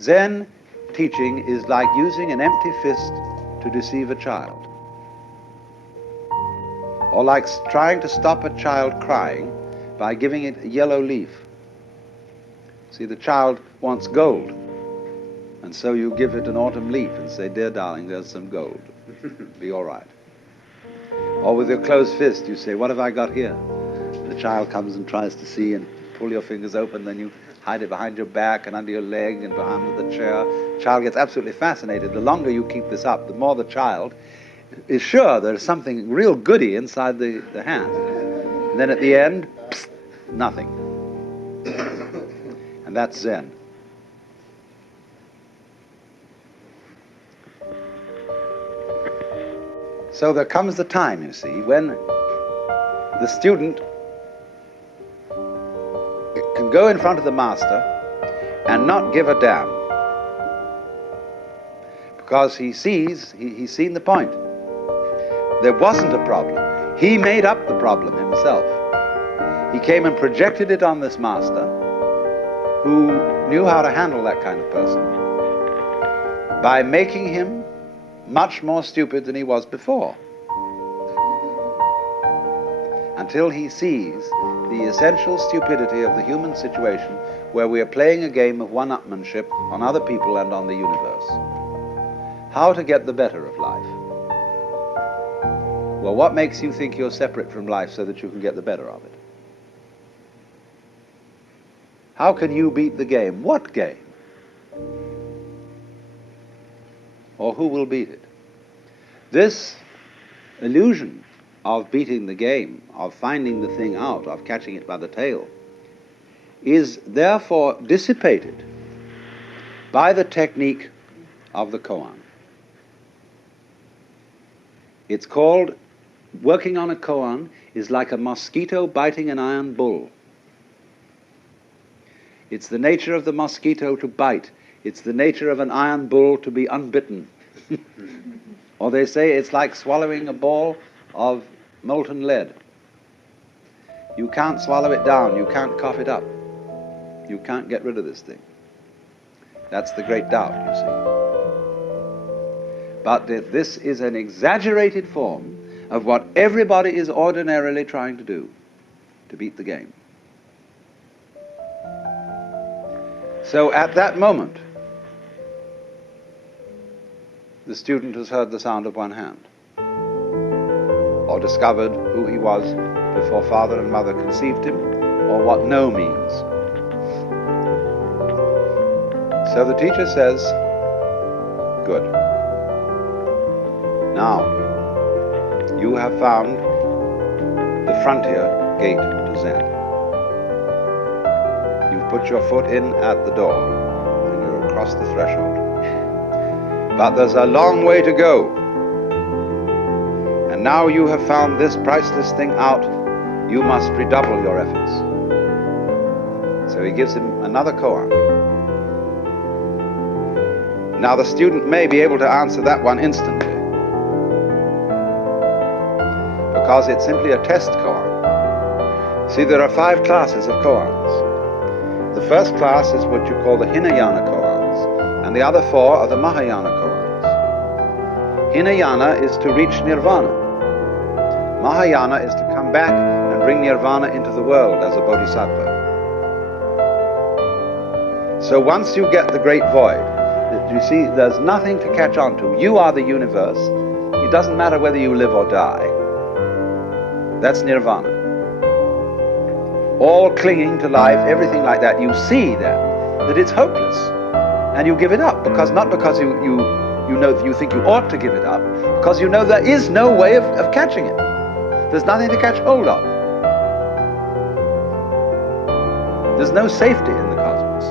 Zen teaching is like using an empty fist to deceive a child. Or like trying to stop a child crying by giving it a yellow leaf. See, the child wants gold, and so you give it an autumn leaf and say, dear darling, there's some gold. Be all right. Or with your closed fist, you say, what have I got here? The child comes and tries to see and pull your fingers open, then you hide it behind your back and under your leg and behind the chair. The child gets absolutely fascinated. The longer you keep this up, the more the child is sure there's something real goody inside the hand. And then at the end, psst, nothing. And that's Zen. So there comes the time, you see, when the student can go in front of the master and not give a damn, because he's seen the point. There wasn't a problem. He made up the problem himself. He came and projected it on this master who knew how to handle that kind of person by making him much more stupid than he was before, until he sees the essential stupidity of the human situation, where we are playing a game of one-upmanship on other people and on the universe. How to get the better of life? Well, what makes you think you're separate from life so that you can get the better of it? How can you beat the game? What game? Or who will beat it? This illusion of beating the game, of finding the thing out, of catching it by the tail, is therefore dissipated by the technique of the koan. It's called, working on a koan is like a mosquito biting an iron bull. It's the nature of the mosquito to bite. It's the nature of an iron bull to be unbitten. Or they say it's like swallowing a ball of molten lead. You can't swallow it down. You can't cough it up. You can't get rid of this thing. That's the great doubt, you see. But this is an exaggerated form of what everybody is ordinarily trying to do, to beat the game. So at that moment, the student has heard the sound of one hand, or discovered who he was before father and mother conceived him, or what no means. So the teacher says, good. Now, you have found the frontier gate to Zen. You've put your foot in at the door, and you're across the threshold. But there's a long way to go. And now you have found this priceless thing out, you must redouble your efforts. So he gives him another koan. Now the student may be able to answer that one instantly, because it's simply a test koan. See, there are 5 classes of koans. The first class is what you call the Hinayana koans, and the other 4 are the Mahayana koans. Hinayana is to reach nirvana. Mahayana is to come back and bring nirvana into the world as a bodhisattva. So once you get the great void, you see, there's nothing to catch on to. You are the universe. It doesn't matter whether you live or die. That's nirvana. All clinging to life, everything like that, you see then that it's hopeless. And you give it up, not because you know that you think you ought to give it up, because you know there is no way of catching it. There's nothing to catch hold of. There's no safety in the cosmos.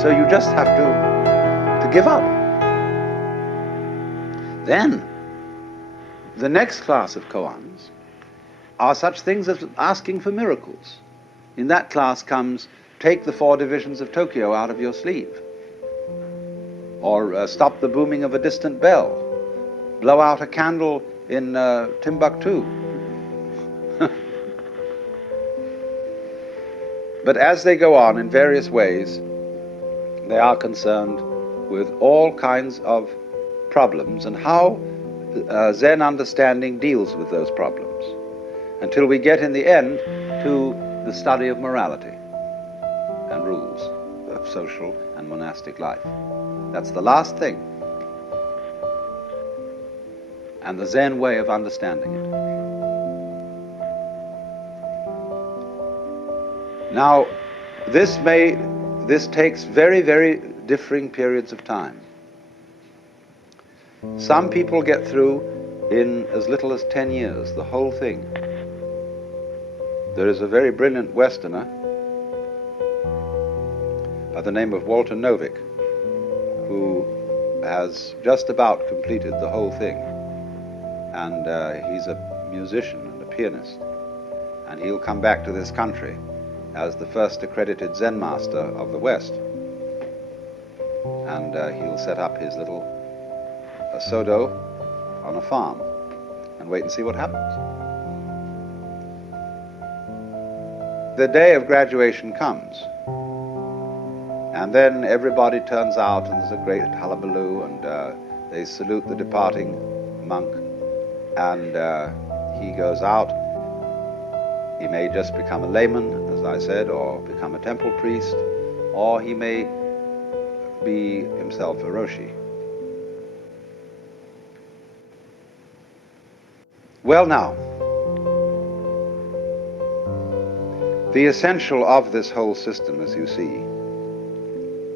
So you just have to give up. Then, the next class of koans are such things as asking for miracles. In that class comes, take the 4 divisions of Tokyo out of your sleeve, or stop the booming of a distant bell, blow out a candle in Timbuktu. But as they go on in various ways, they are concerned with all kinds of problems and how Zen understanding deals with those problems, until we get in the end to the study of morality and rules of social and monastic life. That's the last thing, and the Zen way of understanding it. Now, this takes very, very differing periods of time. Some people get through in as little as 10 years, the whole thing. There is a very brilliant Westerner by the name of Walter Novick, who has just about completed the whole thing. and he's a musician and a pianist. And he'll come back to this country as the first accredited Zen master of the West. And he'll set up his little sodo on a farm and wait and see what happens. The day of graduation comes, and then everybody turns out, and there's a great hullabaloo, and they salute the departing monk, and he goes out. He may just become a layman, as I said, or become a temple priest, or he may be himself a Roshi. Well now, the essential of this whole system, as you see,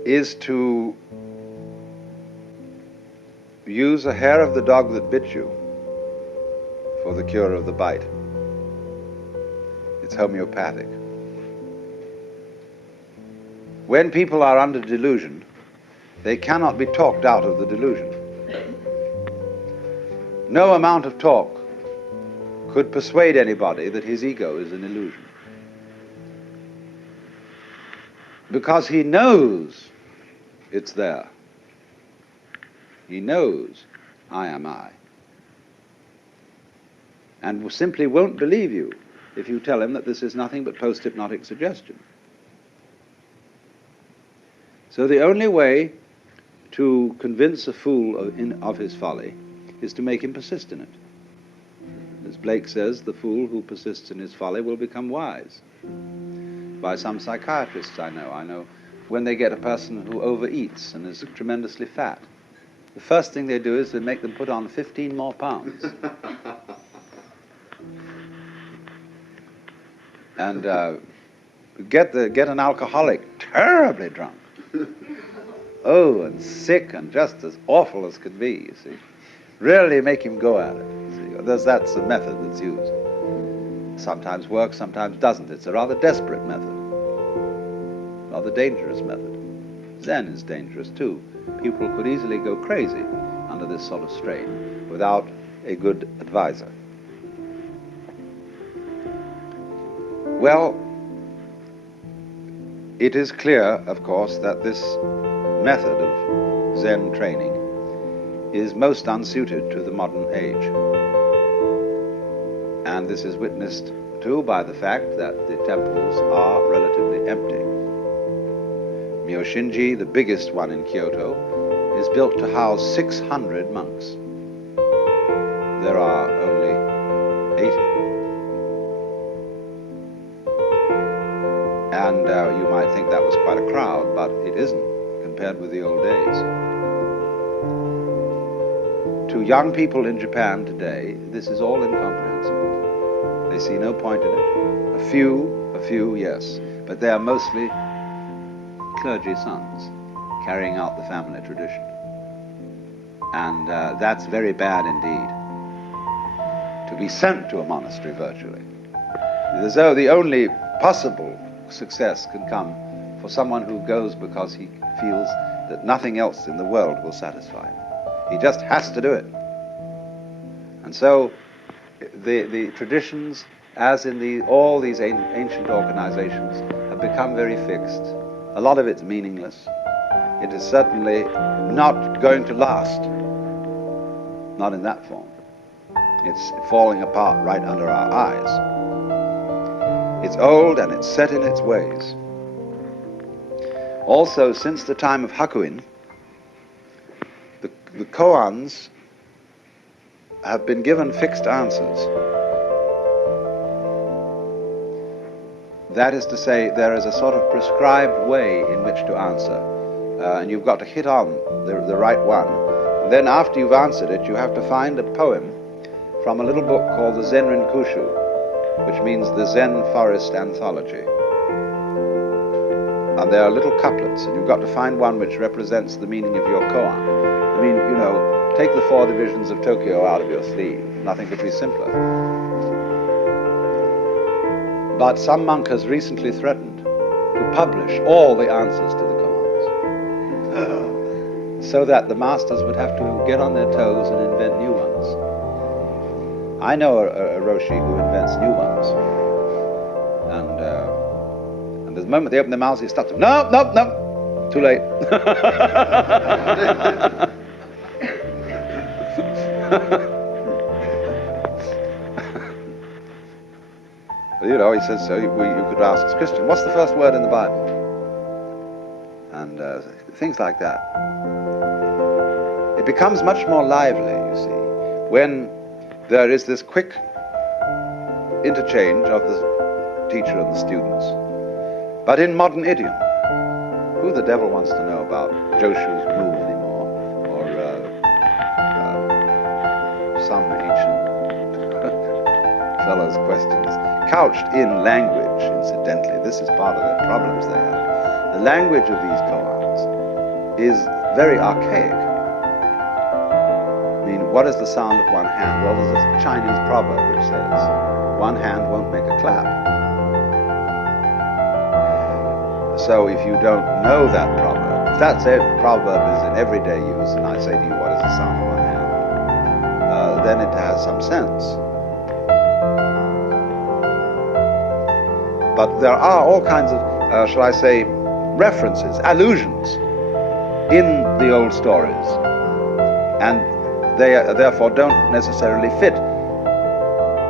is to use a hair of the dog that bit you for the cure of the bite. It's homeopathic. When people are under delusion, they cannot be talked out of the delusion. No amount of talk could persuade anybody that his ego is an illusion. Because he knows it's there. He knows I am I. And simply won't believe you if you tell him that this is nothing but post-hypnotic suggestion. So the only way to convince a fool of his folly is to make him persist in it. As Blake says, the fool who persists in his folly will become wise. By some psychiatrists I know when they get a person who overeats and is tremendously fat, the first thing they do is they make them put on 15 more pounds. And get an alcoholic terribly drunk. Oh, and sick and just as awful as could be, you see. Really make him go at it, you see. That's the method that's used. Sometimes works, sometimes doesn't. It's a rather desperate method. Rather dangerous method. Zen is dangerous too. People could easily go crazy under this sort of strain without a good advisor. Well, it is clear, of course, that this method of Zen training is most unsuited to the modern age. And this is witnessed too by the fact that the temples are relatively empty. Myoshinji, the biggest one in Kyoto, is built to house 600 monks. There are only 80. And you might think that was quite a crowd, but it isn't compared with the old days. To young people in Japan today, this is all incomprehensible. They see no point in it. A few, yes, but they are mostly clergy sons carrying out the family tradition. And that's very bad indeed, to be sent to a monastery virtually. The only possible success can come for someone who goes because he feels that nothing else in the world will satisfy him. He just has to do it. And so the traditions, as in all these ancient organizations, have become very fixed. A lot of it's meaningless. It is certainly not going to last. Not in that form. It's falling apart right under our eyes. It's old and it's set in its ways. Also, since the time of Hakuin, the koans have been given fixed answers. That is to say, there is a sort of prescribed way in which to answer, and you've got to hit on the right one. And then after you've answered it, you have to find a poem from a little book called the Zenrin Kushu, which means the Zen Forest Anthology. And there are little couplets, and you've got to find one which represents the meaning of your koan. I mean, you know, take the 4 divisions of Tokyo out of your sleeve. Nothing could be simpler. But some monk has recently threatened to publish all the answers to the koans, so that the masters would have to get on their toes and invent new ones. I know a Roshi who invents new ones. And the moment they open their mouths, he stops them. No, no, no. Too late. You know, he says, so you could ask as Christian, what's the first word in the Bible? And things like that. It becomes much more lively, you see, when there is this quick interchange of the teacher and the students. But in modern idiom, who the devil wants to know about Joshua's move anymore, or some ancient fellow's questions, couched in language, incidentally. This is part of the problems they have. The language of these koans is very archaic. I mean, what is the sound of one hand? Well, there's a Chinese proverb which says, one hand won't make a clap. So if you don't know that proverb, if that proverb is in everyday use, and I say to you, what is the sound of one hand? Then it has some sense. But there are all kinds of, shall I say, references, allusions in the old stories. And they therefore don't necessarily fit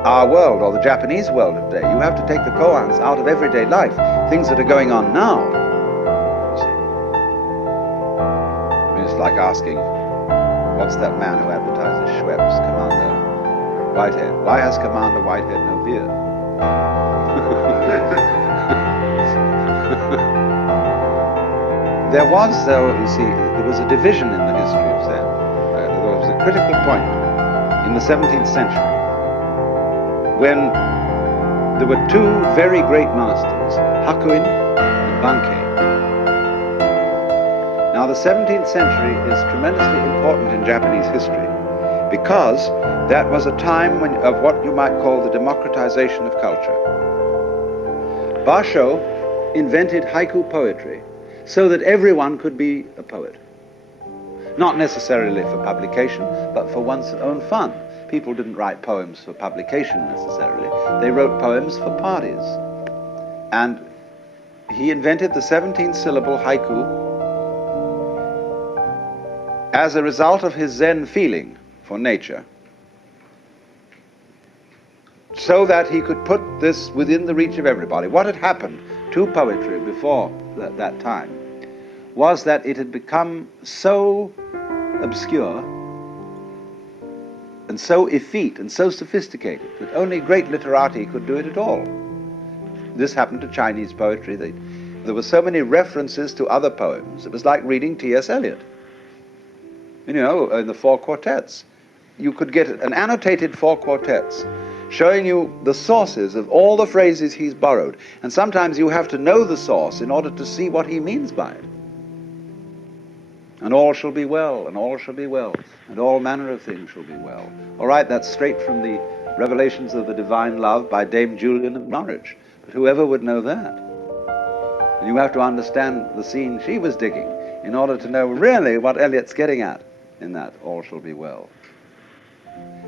our world or the Japanese world of today. You have to take the koans out of everyday life, things that are going on now. You see. I mean, it's like asking, what's that man who advertises Schweppes, Commander Whitehead? Why has Commander Whitehead no beard? There was, though, you see, there was a division in the history of Zen. There was a critical point in the 17th century when there were two very great masters, Hakuin and Bankei. Now, the 17th century is tremendously important in Japanese history because that was a time of what you might call the democratization of culture. Basho invented haiku poetry so that everyone could be a poet. Not necessarily for publication, but for one's own fun. People didn't write poems for publication necessarily. They wrote poems for parties. And he invented the 17-syllable haiku as a result of his Zen feeling for nature, so that he could put this within the reach of everybody. What had happened to poetry before that time was that it had become so obscure and so effete and so sophisticated that only great literati could do it at all. This happened to Chinese poetry. There were so many references to other poems. It was like reading T.S. Eliot. You know, in the four quartets. You could get an annotated four quartets showing you the sources of all the phrases he's borrowed. And sometimes you have to know the source in order to see what he means by it. And all shall be well, and all shall be well, and all manner of things shall be well. All right, that's straight from the Revelations of the Divine Love by Dame Julian of Norwich. But whoever would know that? And you have to understand the scene she was digging in order to know really what Eliot's getting at in that all shall be well.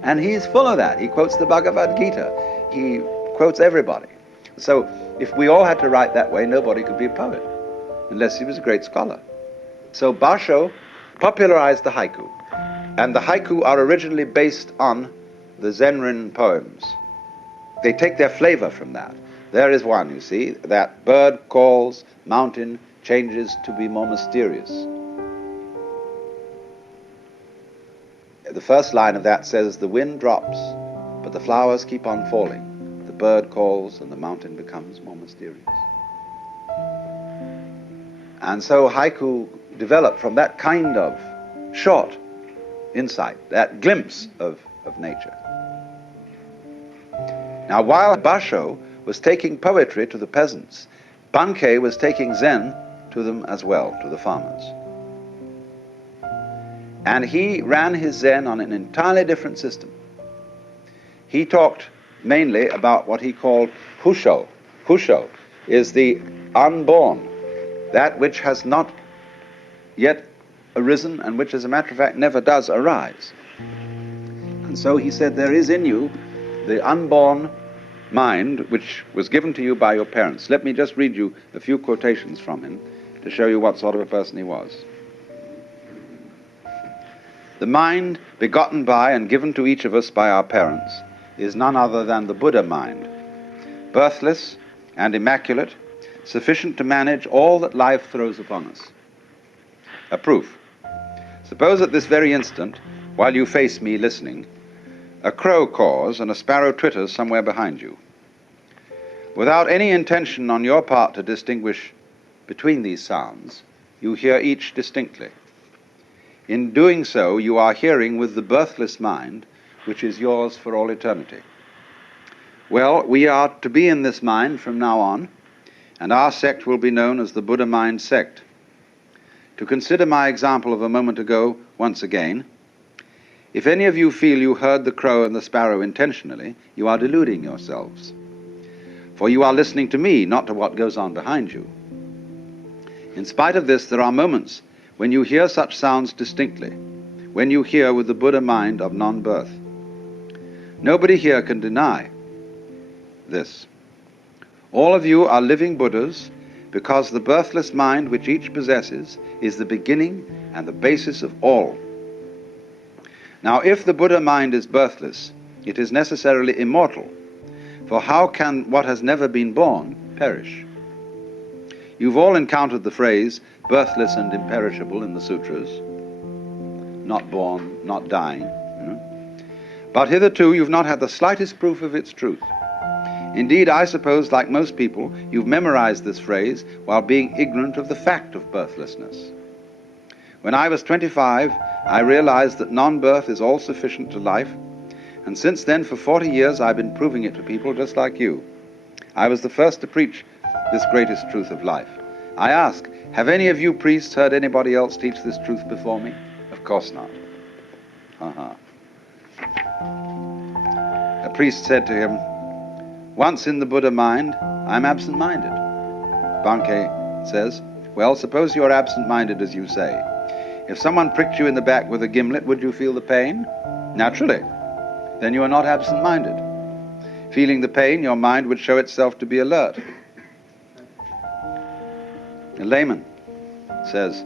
And he's full of that. He quotes the Bhagavad Gita. He quotes everybody. So if we all had to write that way, nobody could be a poet, unless he was a great scholar. So Basho popularized the haiku. And the haiku are originally based on the Zenrin poems. They take their flavor from that. There is one, you see, that bird calls, mountain changes to be more mysterious. The first line of that says, the wind drops, but the flowers keep on falling. The bird calls and the mountain becomes more mysterious. And so haiku developed from that kind of short insight, that glimpse of nature. Now, while Basho was taking poetry to the peasants, Bankei was taking Zen to them as well, to the farmers. And he ran his Zen on an entirely different system. He talked mainly about what he called Husho. Husho is the unborn, that which has not yet arisen and which, as a matter of fact, never does arise. And so he said, there is in you the unborn mind which was given to you by your parents. Let me just read you a few quotations from him to show you what sort of a person he was. The mind begotten by and given to each of us by our parents is none other than the Buddha mind, birthless and immaculate, sufficient to manage all that life throws upon us. A proof. Suppose at this very instant, while you face me listening, a crow caws and a sparrow twitters somewhere behind you. Without any intention on your part to distinguish between these sounds, you hear each distinctly. In doing so, you are hearing with the birthless mind, which is yours for all eternity. Well, we are to be in this mind from now on, and our sect will be known as the Buddha Mind Sect. To consider my example of a moment ago once again, if any of you feel you heard the crow and the sparrow intentionally, you are deluding yourselves. For you are listening to me, not to what goes on behind you. In spite of this, there are moments when you hear such sounds distinctly, when you hear with the Buddha mind of non-birth. Nobody here can deny this. All of you are living Buddhas because the birthless mind which each possesses is the beginning and the basis of all. Now, if the Buddha mind is birthless, it is necessarily immortal, for how can what has never been born perish? You've all encountered the phrase, birthless and imperishable, in the sutras. Not born, not dying. But hitherto you've not had the slightest proof of its truth. Indeed, I suppose, like most people, you've memorized this phrase while being ignorant of the fact of birthlessness. When I was 25, I realized that non-birth is all sufficient to life, and since then, for 40 years, I've been proving it to people just like you. I was the first to preach this greatest truth of life. I ask, have any of you priests heard anybody else teach this truth before me? Of course not. A priest said to him, once in the Buddha mind, I'm absent-minded. Bankei says, well, suppose you're absent-minded as you say. If someone pricked you in the back with a gimlet, would you feel the pain? Naturally. Then you are not absent-minded. Feeling the pain, your mind would show itself to be alert. A layman says,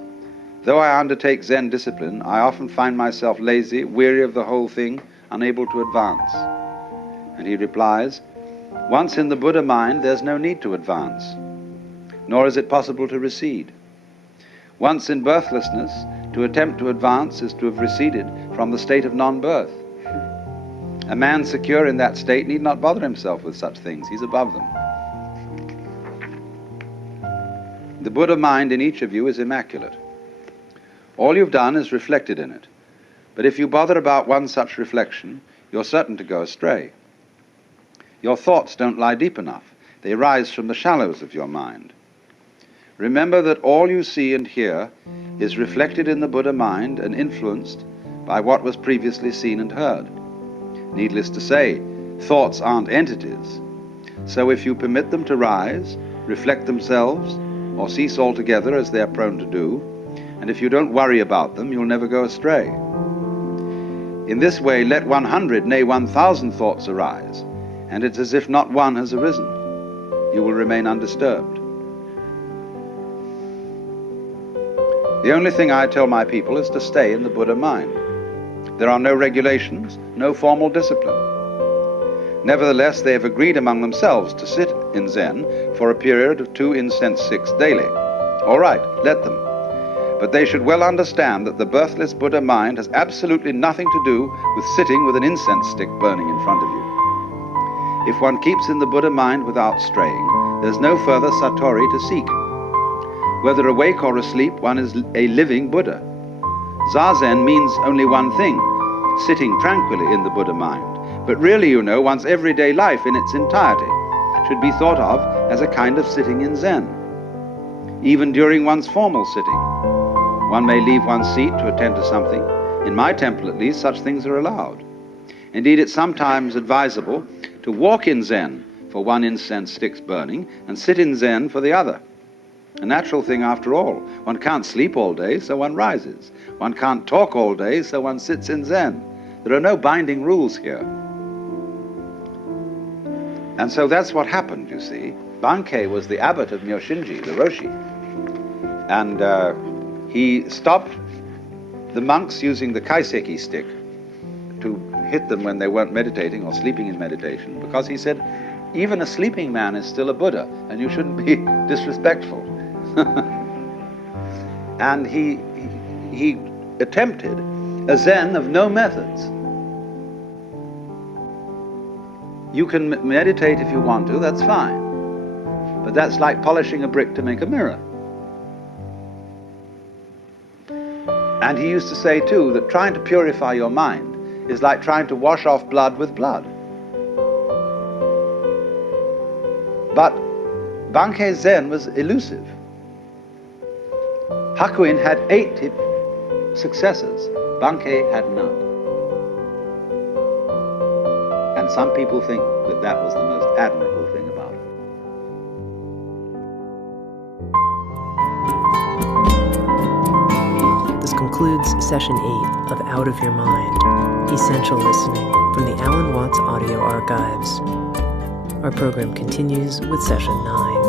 though I undertake Zen discipline, I often find myself lazy, weary of the whole thing, unable to advance. And he replies, once in the Buddha mind, there's no need to advance, nor is it possible to recede. Once in birthlessness, to attempt to advance is to have receded from the state of non-birth. A man secure in that state need not bother himself with such things. He's above them. The Buddha mind in each of you is immaculate. All you've done is reflected in it. But if you bother about one such reflection, you're certain to go astray. Your thoughts don't lie deep enough. They rise from the shallows of your mind. Remember that all you see and hear is reflected in the Buddha mind and influenced by what was previously seen and heard. Needless to say, thoughts aren't entities. So if you permit them to rise, reflect themselves, or cease altogether as they are prone to do, and if you don't worry about them, you'll never go astray. In this way, let 100, nay 1,000 thoughts arise, and it's as if not one has arisen. You will remain undisturbed. The only thing I tell my people is to stay in the Buddha mind. There are no regulations, no formal discipline. Nevertheless, they have agreed among themselves to sit in Zen for a period of 2 incense sticks daily. All right, let them. But they should well understand that the birthless Buddha mind has absolutely nothing to do with sitting with an incense stick burning in front of you. If one keeps in the Buddha mind without straying, there's no further satori to seek. Whether awake or asleep, one is a living Buddha. Zazen means only one thing, sitting tranquilly in the Buddha mind. But really, you know, one's everyday life in its entirety should be thought of as a kind of sitting in Zen. Even during one's formal sitting, one may leave one's seat to attend to something. In my temple, at least, such things are allowed. Indeed, it's sometimes advisable to walk in Zen for one incense stick's burning and sit in Zen for the other. A natural thing after all. One can't sleep all day, so one rises. One can't talk all day, so one sits in Zen. There are no binding rules here. And so that's what happened, you see. Bankei was the abbot of Myoshinji, the Roshi. And he stopped the monks using the kaiseki stick to hit them when they weren't meditating or sleeping in meditation, because he said, even a sleeping man is still a Buddha, and you shouldn't be disrespectful. And he attempted a Zen of no methods. You can meditate if you want to, that's fine. But that's like polishing a brick to make a mirror. And he used to say too that trying to purify your mind is like trying to wash off blood with blood. But Bankei Zen was elusive. Hakuin had 8 successors. Bankei had none. And some people think that that was the most admirable thing about it. This concludes Session 8 of Out of Your Mind, Essential Listening from the Alan Watts Audio Archives. Our program continues with Session 9.